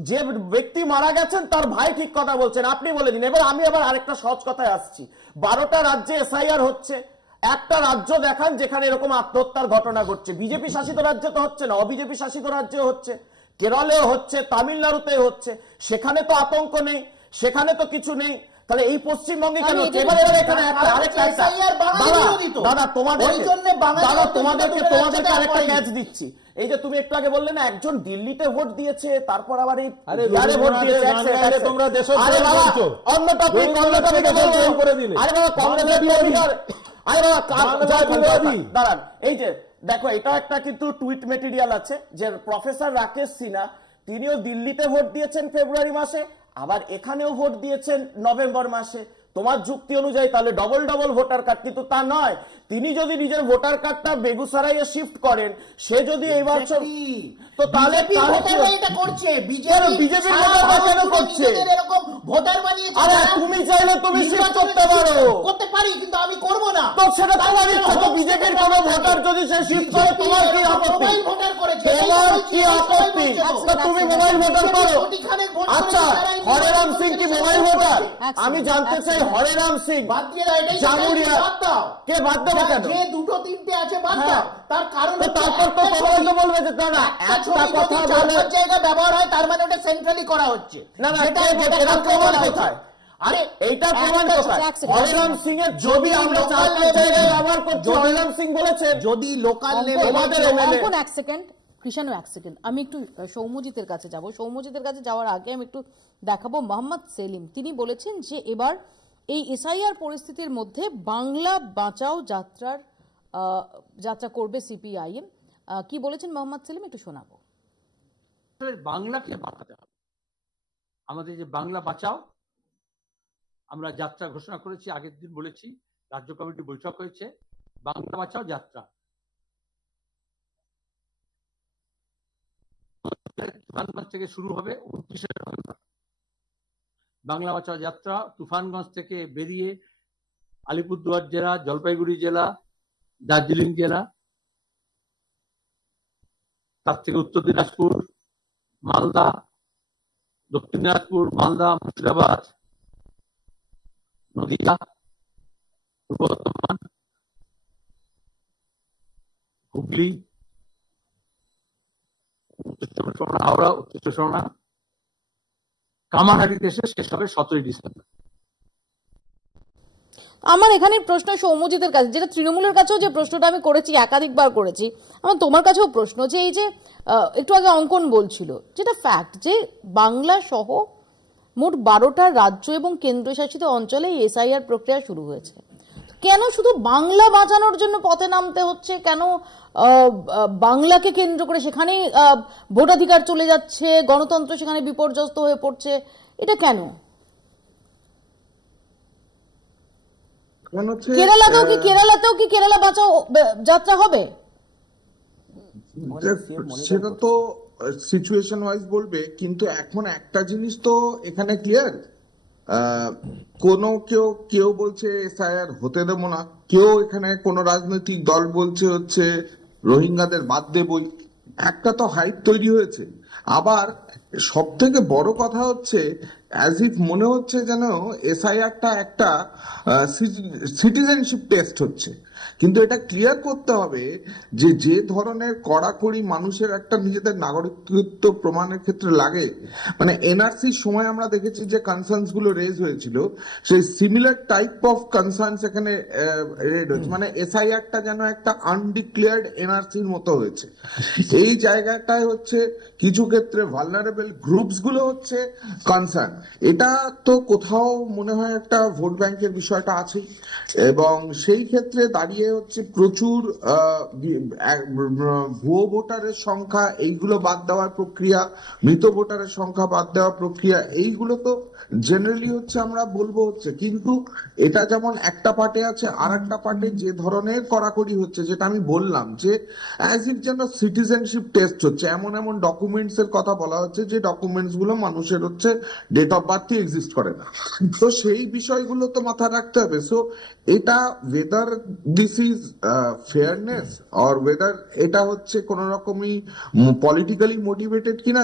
যে ব্যক্তি মারা গেছেন তার ভাই ঠিক কথা বলছেন? আপনি বলে দিন। এবার আমি আবার আরেকটা সহজ কথায় আসছি। 12টা রাজ্যে এসআইআর হচ্ছে, একটা রাজ্য দেখান যেখানে এরকম আত্মহত্যার ঘটনা ঘটছে। বিজেপি শাসিত রাজ্যে তো হচ্ছে না, অবিজেপি শাসিত রাজ্যেও হচ্ছে, কেরলেও হচ্ছে, তামিলনাড়ুতে হচ্ছে। সেখানে তো আতঙ্ক নেই, সেখানে তো কিছু নেই। তাহলে এই পশ্চিমবঙ্গে কেন? এবার এখানে দাদা তোমাদেরকে আরেকটা ক্যাচ দিচ্ছি। এই যে তুমি একটু আগে বললে না একজন দিল্লিতে ভোট দিয়েছে, তারপর আবার এই বিহারে ভোট দিয়েছে। তোমরা দেশ অন্য টপিক করে দিলে। আরে বাবা কংগ্রেসের দাঁড়ান, এই যে দেখো এটা একটা কিন্তু টুইট মেটেরিয়াল আছে যে প্রফেসর রাকেশ সিনহা তিনিও দিল্লিতে ভোট দিয়েছেন ফেব্রুয়ারি মাসে, আবার এখানেও ভোট দিয়েছেন নভেম্বর মাসে। তোমার যুক্তি অনুযায়ী তাহলে ডবল ডবল ভোটার কার্ড, কিন্তু তা নয়। তিনি যদি নিজের ভোটার কার্ডটা বেগুসরাইয়ে শিফট করেন, সে যদি এই বছর, তো তাহলে এটা করছে বিজেপি কেন করছে? এরকম ভোটার বানিয়েছে। আরে তুমি চাইলে তুমি শিফট করতে পারো, করতে পারি, কিন্তু আমি করব না। তো সেটা তোমার ইচ্ছা। তো বিজেপির কোন ভোটার যদি সে শিফট করে, তোমার কি আপত্তি? ভোটার করেছে, তোমার কি আপত্তি? তুমি মোবাইল ভোটার করো। আচ্ছা, হরেরাম সিং কি মোবাইল ভোটার? আমি জানতে চাই, হরেরাম সিং জামুরিয়া কে বাদ দেবো কেন? যে দুটো তিনটে আছে বাদ দাও, তার কারণ তারপর তো সবাই তো বলবে যে না, একটা কথা বলে জায়গা ব্যবহার হয়, তার মানে ওটা সেন্ট্রালি করা হচ্ছে। না না, এটা প্রমাণ কোথায়? আরে এইটা প্রমাণ কোথায়? হরিরাম সিং এর ছবি আমরা 4-5 জায়গায় ব্যবহার করছি। হরিরাম সিং বলেছেন যদি লোকাল লেভেলে আমাদের এক সেকেন্ড কৃষাণু, এক সেকেন্ড, আমি একটু সৌম্যজিতের কাছে যাব। সৌম্যজিতের কাছে যাওয়ার আগে আমি একটু দেখাবো মোহাম্মদ সেলিম। তিনি বলেছেন যে এবার এই এসআইআর পরিস্থিতির মধ্যে বাংলা বাঁচাও যাত্রা করবে সিপিআইএম। কি বলেছেন মোহাম্মদ সেলিম, একটু শোনাবো। বাংলাকে বাঁচাতে হবে। আমাদের যে বাংলা বাঁচাও আমরা যাত্রা ঘোষণা করেছি, আগের দিন বলেছি, রাজ্য কমিটি বৈঠক হয়েছে, বাংলা বাঁচাও যাত্রা তুফানগঞ্জ থেকে শুরু হবে 29শে নভেম্বর। বাংলা বাঁচাও যাত্রা তুফানগঞ্জ থেকে বেরিয়ে আলিপুরদুয়ার জেলা, জলপাইগুড়ি জেলা, দার্জিলিং জেলা, তার থেকে উত্তর দিনাজপুর, মালদা, দক্ষিণ দিনাজপুর, মালদা, মুর্শিদাবাদ, নদিয়া, পূর্ব বর্ধমান, হুগলি, হাওড়া, উত্তর চব্বিশ পরগনা, কামারহাটিতে এসে শেষ হবে 17 ডিসেম্বর। আমার এখানে প্রশ্ন সৌম্যজিতের কাছে, যেটা তৃণমূলের কাছেও যে প্রশ্নটা আমি করেছি, একাধিকবার করেছি, আমার তোমার কাছেও প্রশ্ন যে এই যে একটু আগে অঙ্কন বলছিল, যেটা ফ্যাক্ট যে বাংলা সহ মোট 12টা রাজ্য এবং কেন্দ্রশাসিত অঞ্চলে এসআইআর প্রক্রিয়া শুরু হয়েছে। কেন শুধু বাংলা বাঁচানোর জন্য পথে নামতে হচ্ছে? কেন বাংলাকে কেন্দ্র করে সেখানেই ভোটাধিকার চলে যাচ্ছে, গণতন্ত্র সেখানে বিপর্যস্ত হয়ে পড়ছে? এটা কেন? কেরালাতেও কি কেরালা বাঁচাও যাত্রা হবে? সেটা তো সিচুয়েশন ওয়াইজ বলবে, কিন্তু এখন একটা জিনিস তো এখানে ক্লিয়ার, কেউ বলছে এসআইআর হতে দেবো না, কেউ এখানে কোন রাজনৈতিক দল বলছে হচ্ছে রোহিঙ্গাদের বাদ দেবই। একটা তো হাইপ তৈরি হয়েছে। আবার সব থেকে বড় কথা হচ্ছে, অ্যাজ ইফ মনে হচ্ছে যেন এসআইআরটা একটা সিটিজেনশিপ টেস্ট হচ্ছে। কিন্তু এটা ক্লিয়ার করতে হবে যে ধরনের কড়াকড়ি মানুষের একটা নিজেদের নাগরিকত্ব প্রমাণের ক্ষেত্রে লাগে, মানে এনআরসির সময় আমরা দেখেছি যে কনসার্নস গুলো রেজ হয়েছিল, সেই সিমিলার টাইপ অফ কনসার্নস এখানে রেড হয়েছে। মানে এসআইআরটা যেন একটা আনডিক্লেয়ার্ড এনআরসির মতো হয়েছে। এই জায়গাটায় হচ্ছে কিছু ক্ষেত্রে ভালনারেবল গ্রুপস গুলো হচ্ছে কনসার্ন। এটা তো কোথাও মনে হয় একটা ভোট ব্যাংকের বিষয়টা আছে, এবং সেই ক্ষেত্রে দাঁড়িয়ে হচ্ছে প্রচুর ভুয়ো ভোটারের সংখ্যা, এইগুলো বাদ দেওয়ার প্রক্রিয়া, মৃত ভোটারের সংখ্যা বাদ দেওয়ার প্রক্রিয়া, এইগুলো তো জেনারেলি হচ্ছে আমরা বলবো হচ্ছে। কিন্তু এটা যেমন একটা পার্টে আছে, আর একটা পার্টে যে ধরনের কড়াকড়ি হচ্ছে, যেটা আমি বললাম যে অ্যাজ ইফ যেন সিটিজেনশিপ টেস্ট হচ্ছে। এমন এমন ডকুমেন্টস এর কথা বলা হচ্ছে যে ডকুমেন্টস গুলো মানুষের হচ্ছে ডেট অফ বার্থ এক্সিস্ট করে না। তো সেই বিষয়গুলো তো মাথায় রাখতে হবে। সো এটা weather this is fairness or weather এটা হচ্ছে কোন রকমই পলিটিক্যালি মোটিভেটেড কিনা,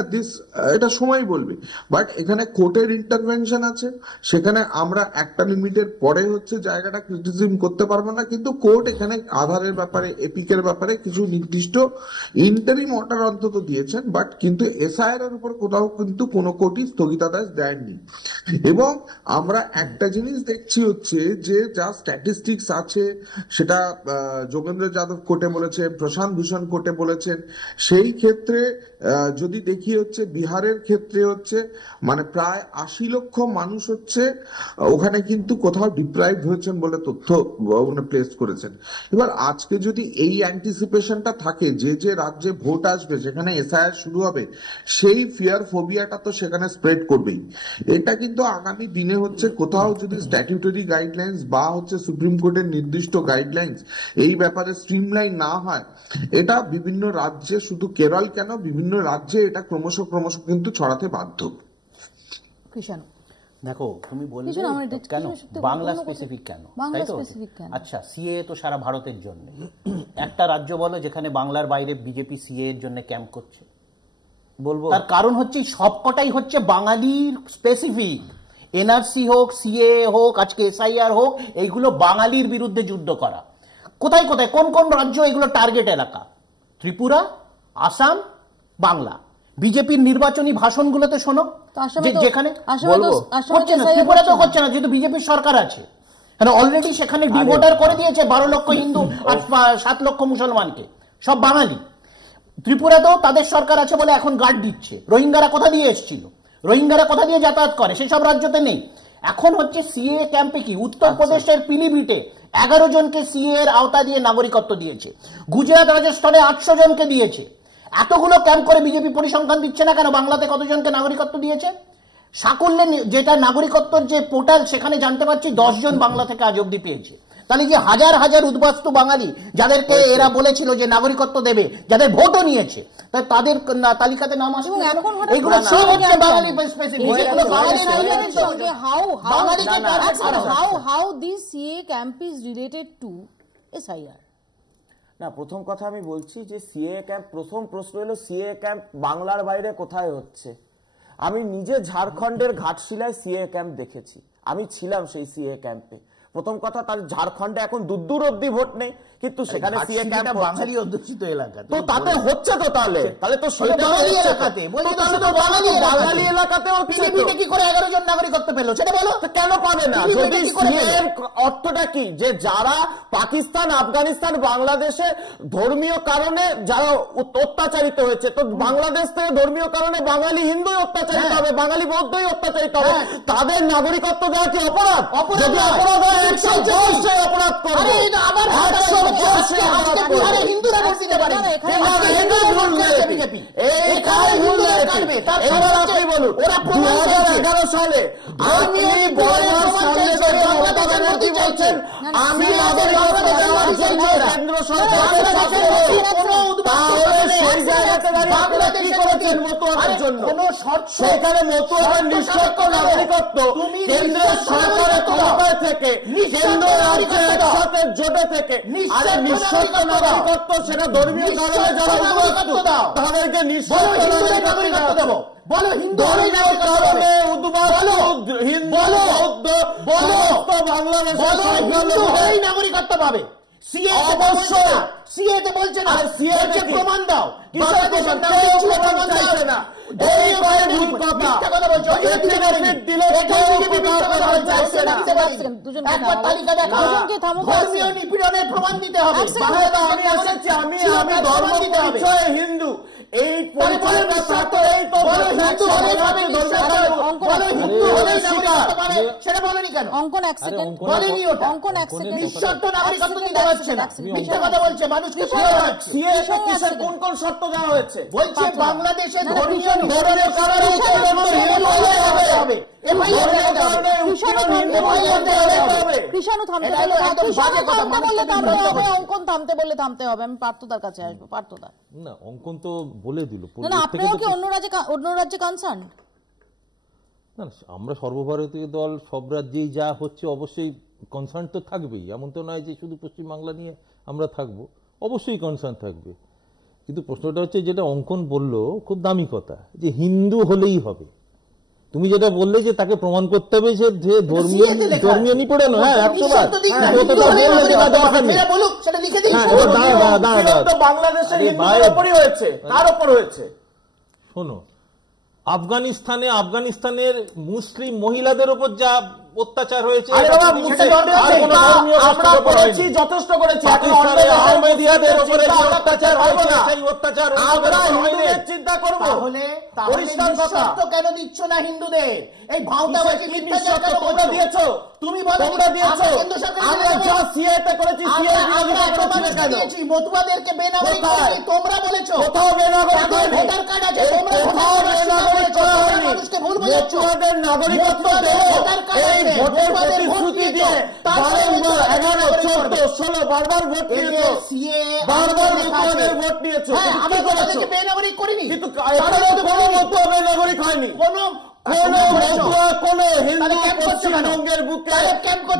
এটা সময় বলবে। বাট এখানে কোর্টের ইন্টারভেনশন আছে, সেখানে আমরা একটা লিমিটের পরে হচ্ছে জায়গাটা ক্রিটিসিজম করতে পারবো না। কিন্তু কোর্ট এখানে আধারের ব্যাপারে, এপিকের ব্যাপারে কিছু নির্দিষ্ট ইন্টারিম অর্ডার অন্তত দিয়েছেন, বাট কিন্তু এসআইআর এর উপর কোথাও কিন্তু কোনো কোর্টই স্থগিতাদেশ দেয়নি। এবং আমরা একটা জিনিস দেখছি হচ্ছে যে যা স্ট্যাটিস্টিক্স আছে, সেটা যোগেন্দ্র যাদব কোর্টে বলেছে, প্রশান্ত ভূষণ কোর্টে বলেছেন, সেই ক্ষেত্রে যদি দেখি হচ্ছে বিহারের ক্ষেত্রে হচ্ছে মানে প্রায় 80 লক্ষ মানুষ হচ্ছে ওখানে কিন্তু কোথাও ডিপ্রাইভ হয়েছেন বলে তথ্য প্লেস করেছেন। এবার আজকে যদি এই অ্যান্টিসিপেশনটা থাকে যে যে রাজ্যে ভোট আসবে সেখানে এসআইআর শুরু হবে, সেই ফিয়ার ফোবিয়াটা তো সেখানে স্প্রেড করবেই। এটা কিন্তু আগামী দিনে হচ্ছে কোথাও যদি স্ট্যাটিউটরি গাইডলাইন্স বা হচ্ছে সুপ্রিম কোর্টের নির্দিষ্ট গাইডলাইন্স এই ব্যাপারে স্ট্রিমলাইন না হয়, এটা বিভিন্ন রাজ্যে, শুধু কেরল কেন বিভিন্ন রাজ্যে এটা ক্রমশ কিন্তু ছড়াতে বাধ্য। দেখো তুমি বললে কেন বাংলা স্পেসিফিক কেন, তাই তো? আচ্ছা, সিএ তো সারা ভারতের জন্য, একটা রাজ্য বলো যেখানে বাংলার বাইরে বিজেপি সিএ এর জন্য ক্যাম্প করছে? বলবো তার কারণ হচ্ছে সবকটাই হচ্ছে বাঙালির স্পেসিফিক। এনআরসি হোক, সিএ হোক, আজকে এসআইআর হোক, এইগুলো বাঙালির বিরুদ্ধে যুদ্ধ করা। কোথায় কোথায় কোন কোন রাজ্য এগুলো টার্গেট এলাকা? ত্রিপুরা, আসাম, বাংলা। বিজেপির নির্বাচনী ভাষণগুলোতে শোনো যেখানে করছে না, ত্রিপুরা তো করছে না যেহেতু বিজেপির সরকার আছে, অলরেডি সেখানে ডিভোটার করে দিয়েছে 12 লক্ষ হিন্দু আর 7 লক্ষ মুসলমানকে, সব বাঙালি। ত্রিপুরাতেও তাদের সরকার আছে বলে এখন গার্ড দিচ্ছে। রোহিঙ্গারা কোথা দিয়ে এসেছিল, রোহিঙ্গারা কোথা দিয়ে যাতায়াত করে, সেসব রাজ্যতে নেই। এখন হচ্ছে সিএ ক্যাম্পে কি উত্তরপ্রদেশের পিলিভিটে 11 জনকে সিএ এর আওতা দিয়ে নাগরিকত্ব দিয়েছে, গুজরাট রাজস্থানে 800 জনকে দিয়েছে। এতগুলো ক্যাম্প করে বিজেপি পরিসংখ্যান দিচ্ছে না কেন বাংলাতে কতজনকে নাগরিকত্ব দিয়েছে? সাকুল্যে যেটা নাগরিকত্বর যে পোর্টাল সেখানে জানতে পারছি 10 জন বাংলা থেকে আজ অব্দি পেয়েছে। তাহলে যে হাজার হাজার উদ্বাস্তু বাঙালি যাদেরকে এরা বলেছিল যে নাগরিকত্ব দেবে, যাদের ভোটও নিয়েছে, তাই তাদের তালিকাতে নাম আসে। এইগুলো সব হচ্ছে বাঙালি স্পেসিফিক। এগুলো বাঙালির সঙ্গে how this CA camp is related to SIR? না, প্রথম কথা আমি বলছি যে সিএ ক্যাম্প, প্রথম প্রশ্ন হলো সিএ ক্যাম্প বাংলার বাইরে কোথায় হচ্ছে। আমি নিজে ঝাড়খণ্ডের ঘাটশিলায় সিএ ক্যাম্প দেখেছি, আমি ছিলাম সেই সিএ ক্যাম্পে। প্রথম কথা, তার ঝাড়খণ্ডে এখন দূর অব্দি ভোট নেই, কিন্তু সেখানে সিএ ক্যাম্প বাঙালি অধ্যুষিত এলাকা, তো তাতে হচ্ছে তো তাহলে তো বাঙালি এলাকাতে বাঙালি এলাকাতেও কি করে 11 জন নাগরিকত্ব পেল সেটা বলো? কেন পাবে না? যদি সিএর অর্থটা কি যে যারা পাকিস্তান, আফগানিস্তান, বাংলাদেশে ধর্মীয় কারণে যারা অত্যাচারিত হয়েছে, তো বাংলাদেশ থেকে ধর্মীয় কারণে বাঙালি হিন্দুই অত্যাচারিত হবে, বাঙালি বৌদ্ধই অত্যাচারিত হবে, তাদের নাগরিকত্ব দেওয়া কি অপরাধ? যদি অপরাধ হয় 110 অপরাধ করবে। হিন্দুরা ভোট দিতে পারে, এবার আপনি বলুন 2011 সালে আপনি মমতা ব্যানার্জি বলছেন আমি নাগরিকত্ব দেওয়ার জন্য কেন্দ্র সরকারের সাথে, তাহলে সেই জায়গাতে দাঁড়িয়ে কি করেছেন মতুয়াদের জন্য? সেখানে মতুয়াদের নিঃশর্ত নাগরিকত্ব কেন্দ্রের সরকারের ক্ষমতায় থেকে, কেন্দ্র রাজ্যের একসাথে জোটে থেকে, আরে নিঃশর্ত নাগরিকত্ব সেটা ধর্মীয় কারণে যারা উদ্বাস্তু তাদেরকে নিঃশর্ত নাগরিকত্ব দেবো। বলো হিন্দু কারণে উদ্বাস্তু হিন্দু বৌদ্ধ সমস্ত বাংলাদেশের নাগরিকত্ব পাবে। সিএ অবশ্যই সিএতে বলছে না, সিএতে প্রমাণ দাও, প্রমাণ চাইছে না। প্রমাণ দিতে হবে হিন্দু এই সেটা বলেনি কেন? অঙ্কন এক সেকেন্ড বলেনি, ওটা অঙ্কন এক সেকেন্ড নিঃশর্ত নাগরিকত্ব দিতে পারছে না, মিথ্যা কথা বলছে মানুষকে। কোন কোন শর্ত দেওয়া হয়েছে? বলছে বাংলাদেশের ধর্মীয় অঙ্কন থামতে বললে থামতে হবে। আমি পার্থদার কাছে আসবো। পার্থদা, না অঙ্কন তো বলে দিল। না আপনারা কি অন্য রাজ্যে কনসার্ন? না, আমরা সর্বভারতীয় দল, সব রাজ্যেই যা হচ্ছে অবশ্যই কনসার্ন তো থাকবেই। এমন তো নয় যে শুধু পশ্চিমবাংলা নিয়ে আমরা থাকবো, অবশ্যই কনসার্ন থাকবে। কিন্তু প্রশ্নটা হচ্ছে যেটা অঙ্কন বলল খুব দামি কথা, যে হিন্দু হলেই হবে। তুমি যেটা বললে যে তাকে প্রমাণ করতে হবে যে ধর্মীয় নিপীড়ন, হ্যাঁ 100 বার বাংলাদেশের হয়েছে, তার উপর হয়েছে। শোনো, আফগানিস্তানের মুসলিম মহিলাদের উপর যা অত্যাচার হয়েছে, আরে বাবা, মুর্শিদাবাদে আমরা করেছি, যথেষ্ট করেছি। আহমেদিয়াদের উপরে যে অত্যাচার হয়েছে সেই অত্যাচার আমরা হিন্দুদের চিন্তা করব। তাহলে পরিষ্কার কথা, কেন দিচ্ছ না হিন্দুদের? এই ভাওতাবাজি তোমরা দিয়েছো, তুমি বলো তোমরা দিয়েছো। আমরা যা সিএতে করেছি, সিএ বিরোধিতা করেছি না কেন? মতুয়াদেরকে বেনাগরিক করেছি, তোমরা বলেছো। কোথাও বেনাগরিক হয়নি, ভোটার কার্ড আছে, তোমরা কোথাও বেনাগরিক করা হয়নি। মানুষকে ভুল বোঝাচ্ছ। মতুয়াদের নাগরিকত্ব দেবো এই ভোটের প্রতিশ্রুতি দিয়ে বারংবার 11, 14, 16 বারবার ভোট নিয়েছো, বারবার মতুয়াদের ভোট নিয়েছো। আমরা তাদেরকে বেনাগরিক করিনি, কিন্তু কোনো মতুয়া বেনাগরিক হয়নি। কোন মতুয়া, কোন হিন্দু পশ্চিমবঙ্গের বুকে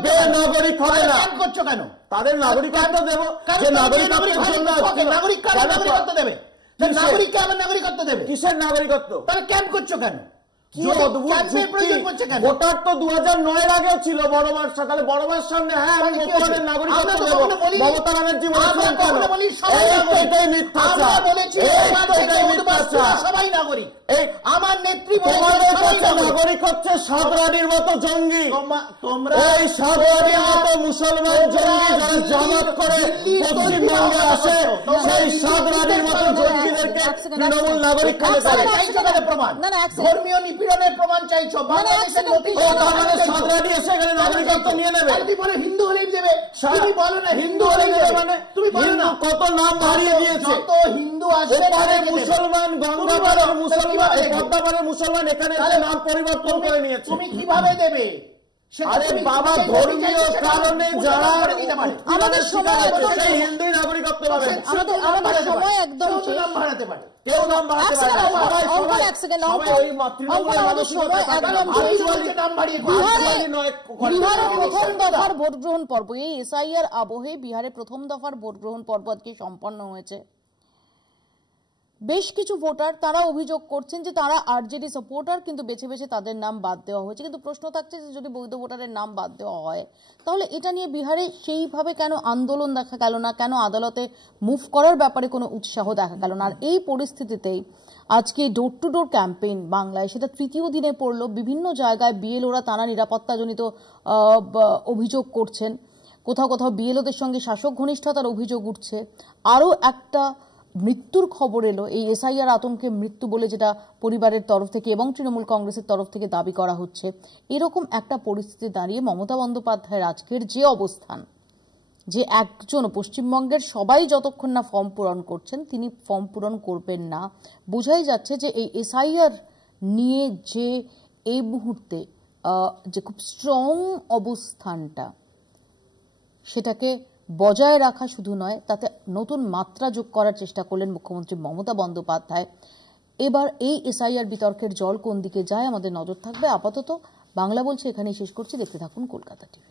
বেনাগরিক হবে না। করছো কেন? তাদের নাগরিকত্ব দেবো, যে নাগরিকত্বের জন্য নাগরিকত্ব দেবে, নাগরিককে আবার নাগরিকত্ব দেবে। কিসের নাগরিকত্ব? তাহলে ক্যাম্প করছো কেন? ভোটার তো 2009 আগেও ছিল বড় মাস, তাহলে বড় মাস সামনে হ্যাঁ আমি মতুয়াদের নাগরিকত্ব দেবো। মমতা ব্যানার্জি বলেছিলেন কেন? এইটাই মিথ্যাচার, এইটাই মিথ্যাচার। সবাই নাগরিক। আমার নেত্রী তোমাদের কাছে নাগরিক হচ্ছে সাদরানির মতো জঙ্গি। তোমরা এই সাদরানির মতো মুসলমান জঙ্গি যারা জামাত করে পশ্চিমবঙ্গে আসে, সেই সাদরানির মতো জঙ্গিদেরকে তৃণমূল নাগরিক করে দেয়। প্রমাণ ধর্মীয় নিপীড়নের প্রমাণ চাইছো, বাংলাদেশের নোটিশ সাদরানি এসে এখানে নাগরিকত্ব নিয়ে নেবে। তুমি বলো হিন্দু হলেই দেবে, তুমি বলো না হিন্দু হলেই দেবে, মানে তুমি বলো না কত নাম বাড়িয়ে দিয়েছে। যত হিন্দু আসবে মুসলমান, গঙ্গাপাড়ের মুসলমান, পদ্মাপাড়ের মুসলমান এখানে এসে নাম পরিবর্তন করে নিয়েছে। তুমি কিভাবে দেবে? আরে বাবা, ধর্মীয় কারণে যারা আমাদের সময় সেই হিন্দু নাগরিকত্ব পাবে। আমাদের সময় একদম নাম বাড়াতে পারে, কেউ নাম বাড়াতে পারে না। বিহারের প্রথম দফার ভোট গ্রহণ পর্ব, এই এসআইআর আবহে বিহারে প্রথম দফার ভোট গ্রহণ পর্ব আজকে সম্পন্ন হয়েছে। বেশ কিছু ভোটার তারা অভিযোগ করছেন যে তারা আরজেডি সাপোর্টার, কিন্তু বেছে বেছে তাদের নাম বাদ দেওয়া হয়েছে। কিন্তু প্রশ্ন থাকছে যে যদি বৈধ ভোটারের নাম বাদ দেওয়া হয় তাহলে এটা নিয়ে বিহারে সেইভাবে কেন আন্দোলন দেখা গেল না, কেন আদালতে মুভ করার ব্যাপারে কোনো উৎসাহ দেখা গেল না। আর এই পরিস্থিতিতেই আজকে ডোর টু ডোর ক্যাম্পেইন বাংলায়, সেটা তৃতীয় দিনে পড়লো। বিভিন্ন জায়গায় বিএলওরা তারা নিরাপত্তাজনিত অভিযোগ করছেন, কোথাও কোথাও বিএলওদের সঙ্গে শাসক ঘনিষ্ঠতার অভিযোগ উঠছে। আরও একটা মৃত্যুর খবর এলো, এই এসআইআর আতঙ্কে মৃত্যু বলে যেটা পরিবারের তরফ থেকে এবং তৃণমূল কংগ্রেসের তরফ থেকে দাবি করা হচ্ছে। এরকম একটা পরিস্থিতি দাঁড়িয়ে মমতা বন্দ্যোপাধ্যায়ের আজকের যে অবস্থান, যে একজন পশ্চিমবঙ্গের সবাই যতক্ষণ না ফর্ম পূরণ করছেন তিনি ফর্ম পূরণ করবেন না, বোঝাই যাচ্ছে যে এই এসআইআর নিয়ে যে এই মুহূর্তে যে খুব স্ট্রং অবস্থানটা, সেটাকে বজায় রাখা শুধু নয়, তাতে নতুন মাত্রা যোগ করার চেষ্টা করলেন মুখ্যমন্ত্রী মমতা বন্দ্যোপাধ্যায়। এবার এই এসআইআর বিতর্কের জল কোন দিকে যায় আমাদের নজর থাকবে। আপাতত বাংলা বলছে এখানেই শেষ করছি। দেখতে থাকুন কলকাতা টিভি।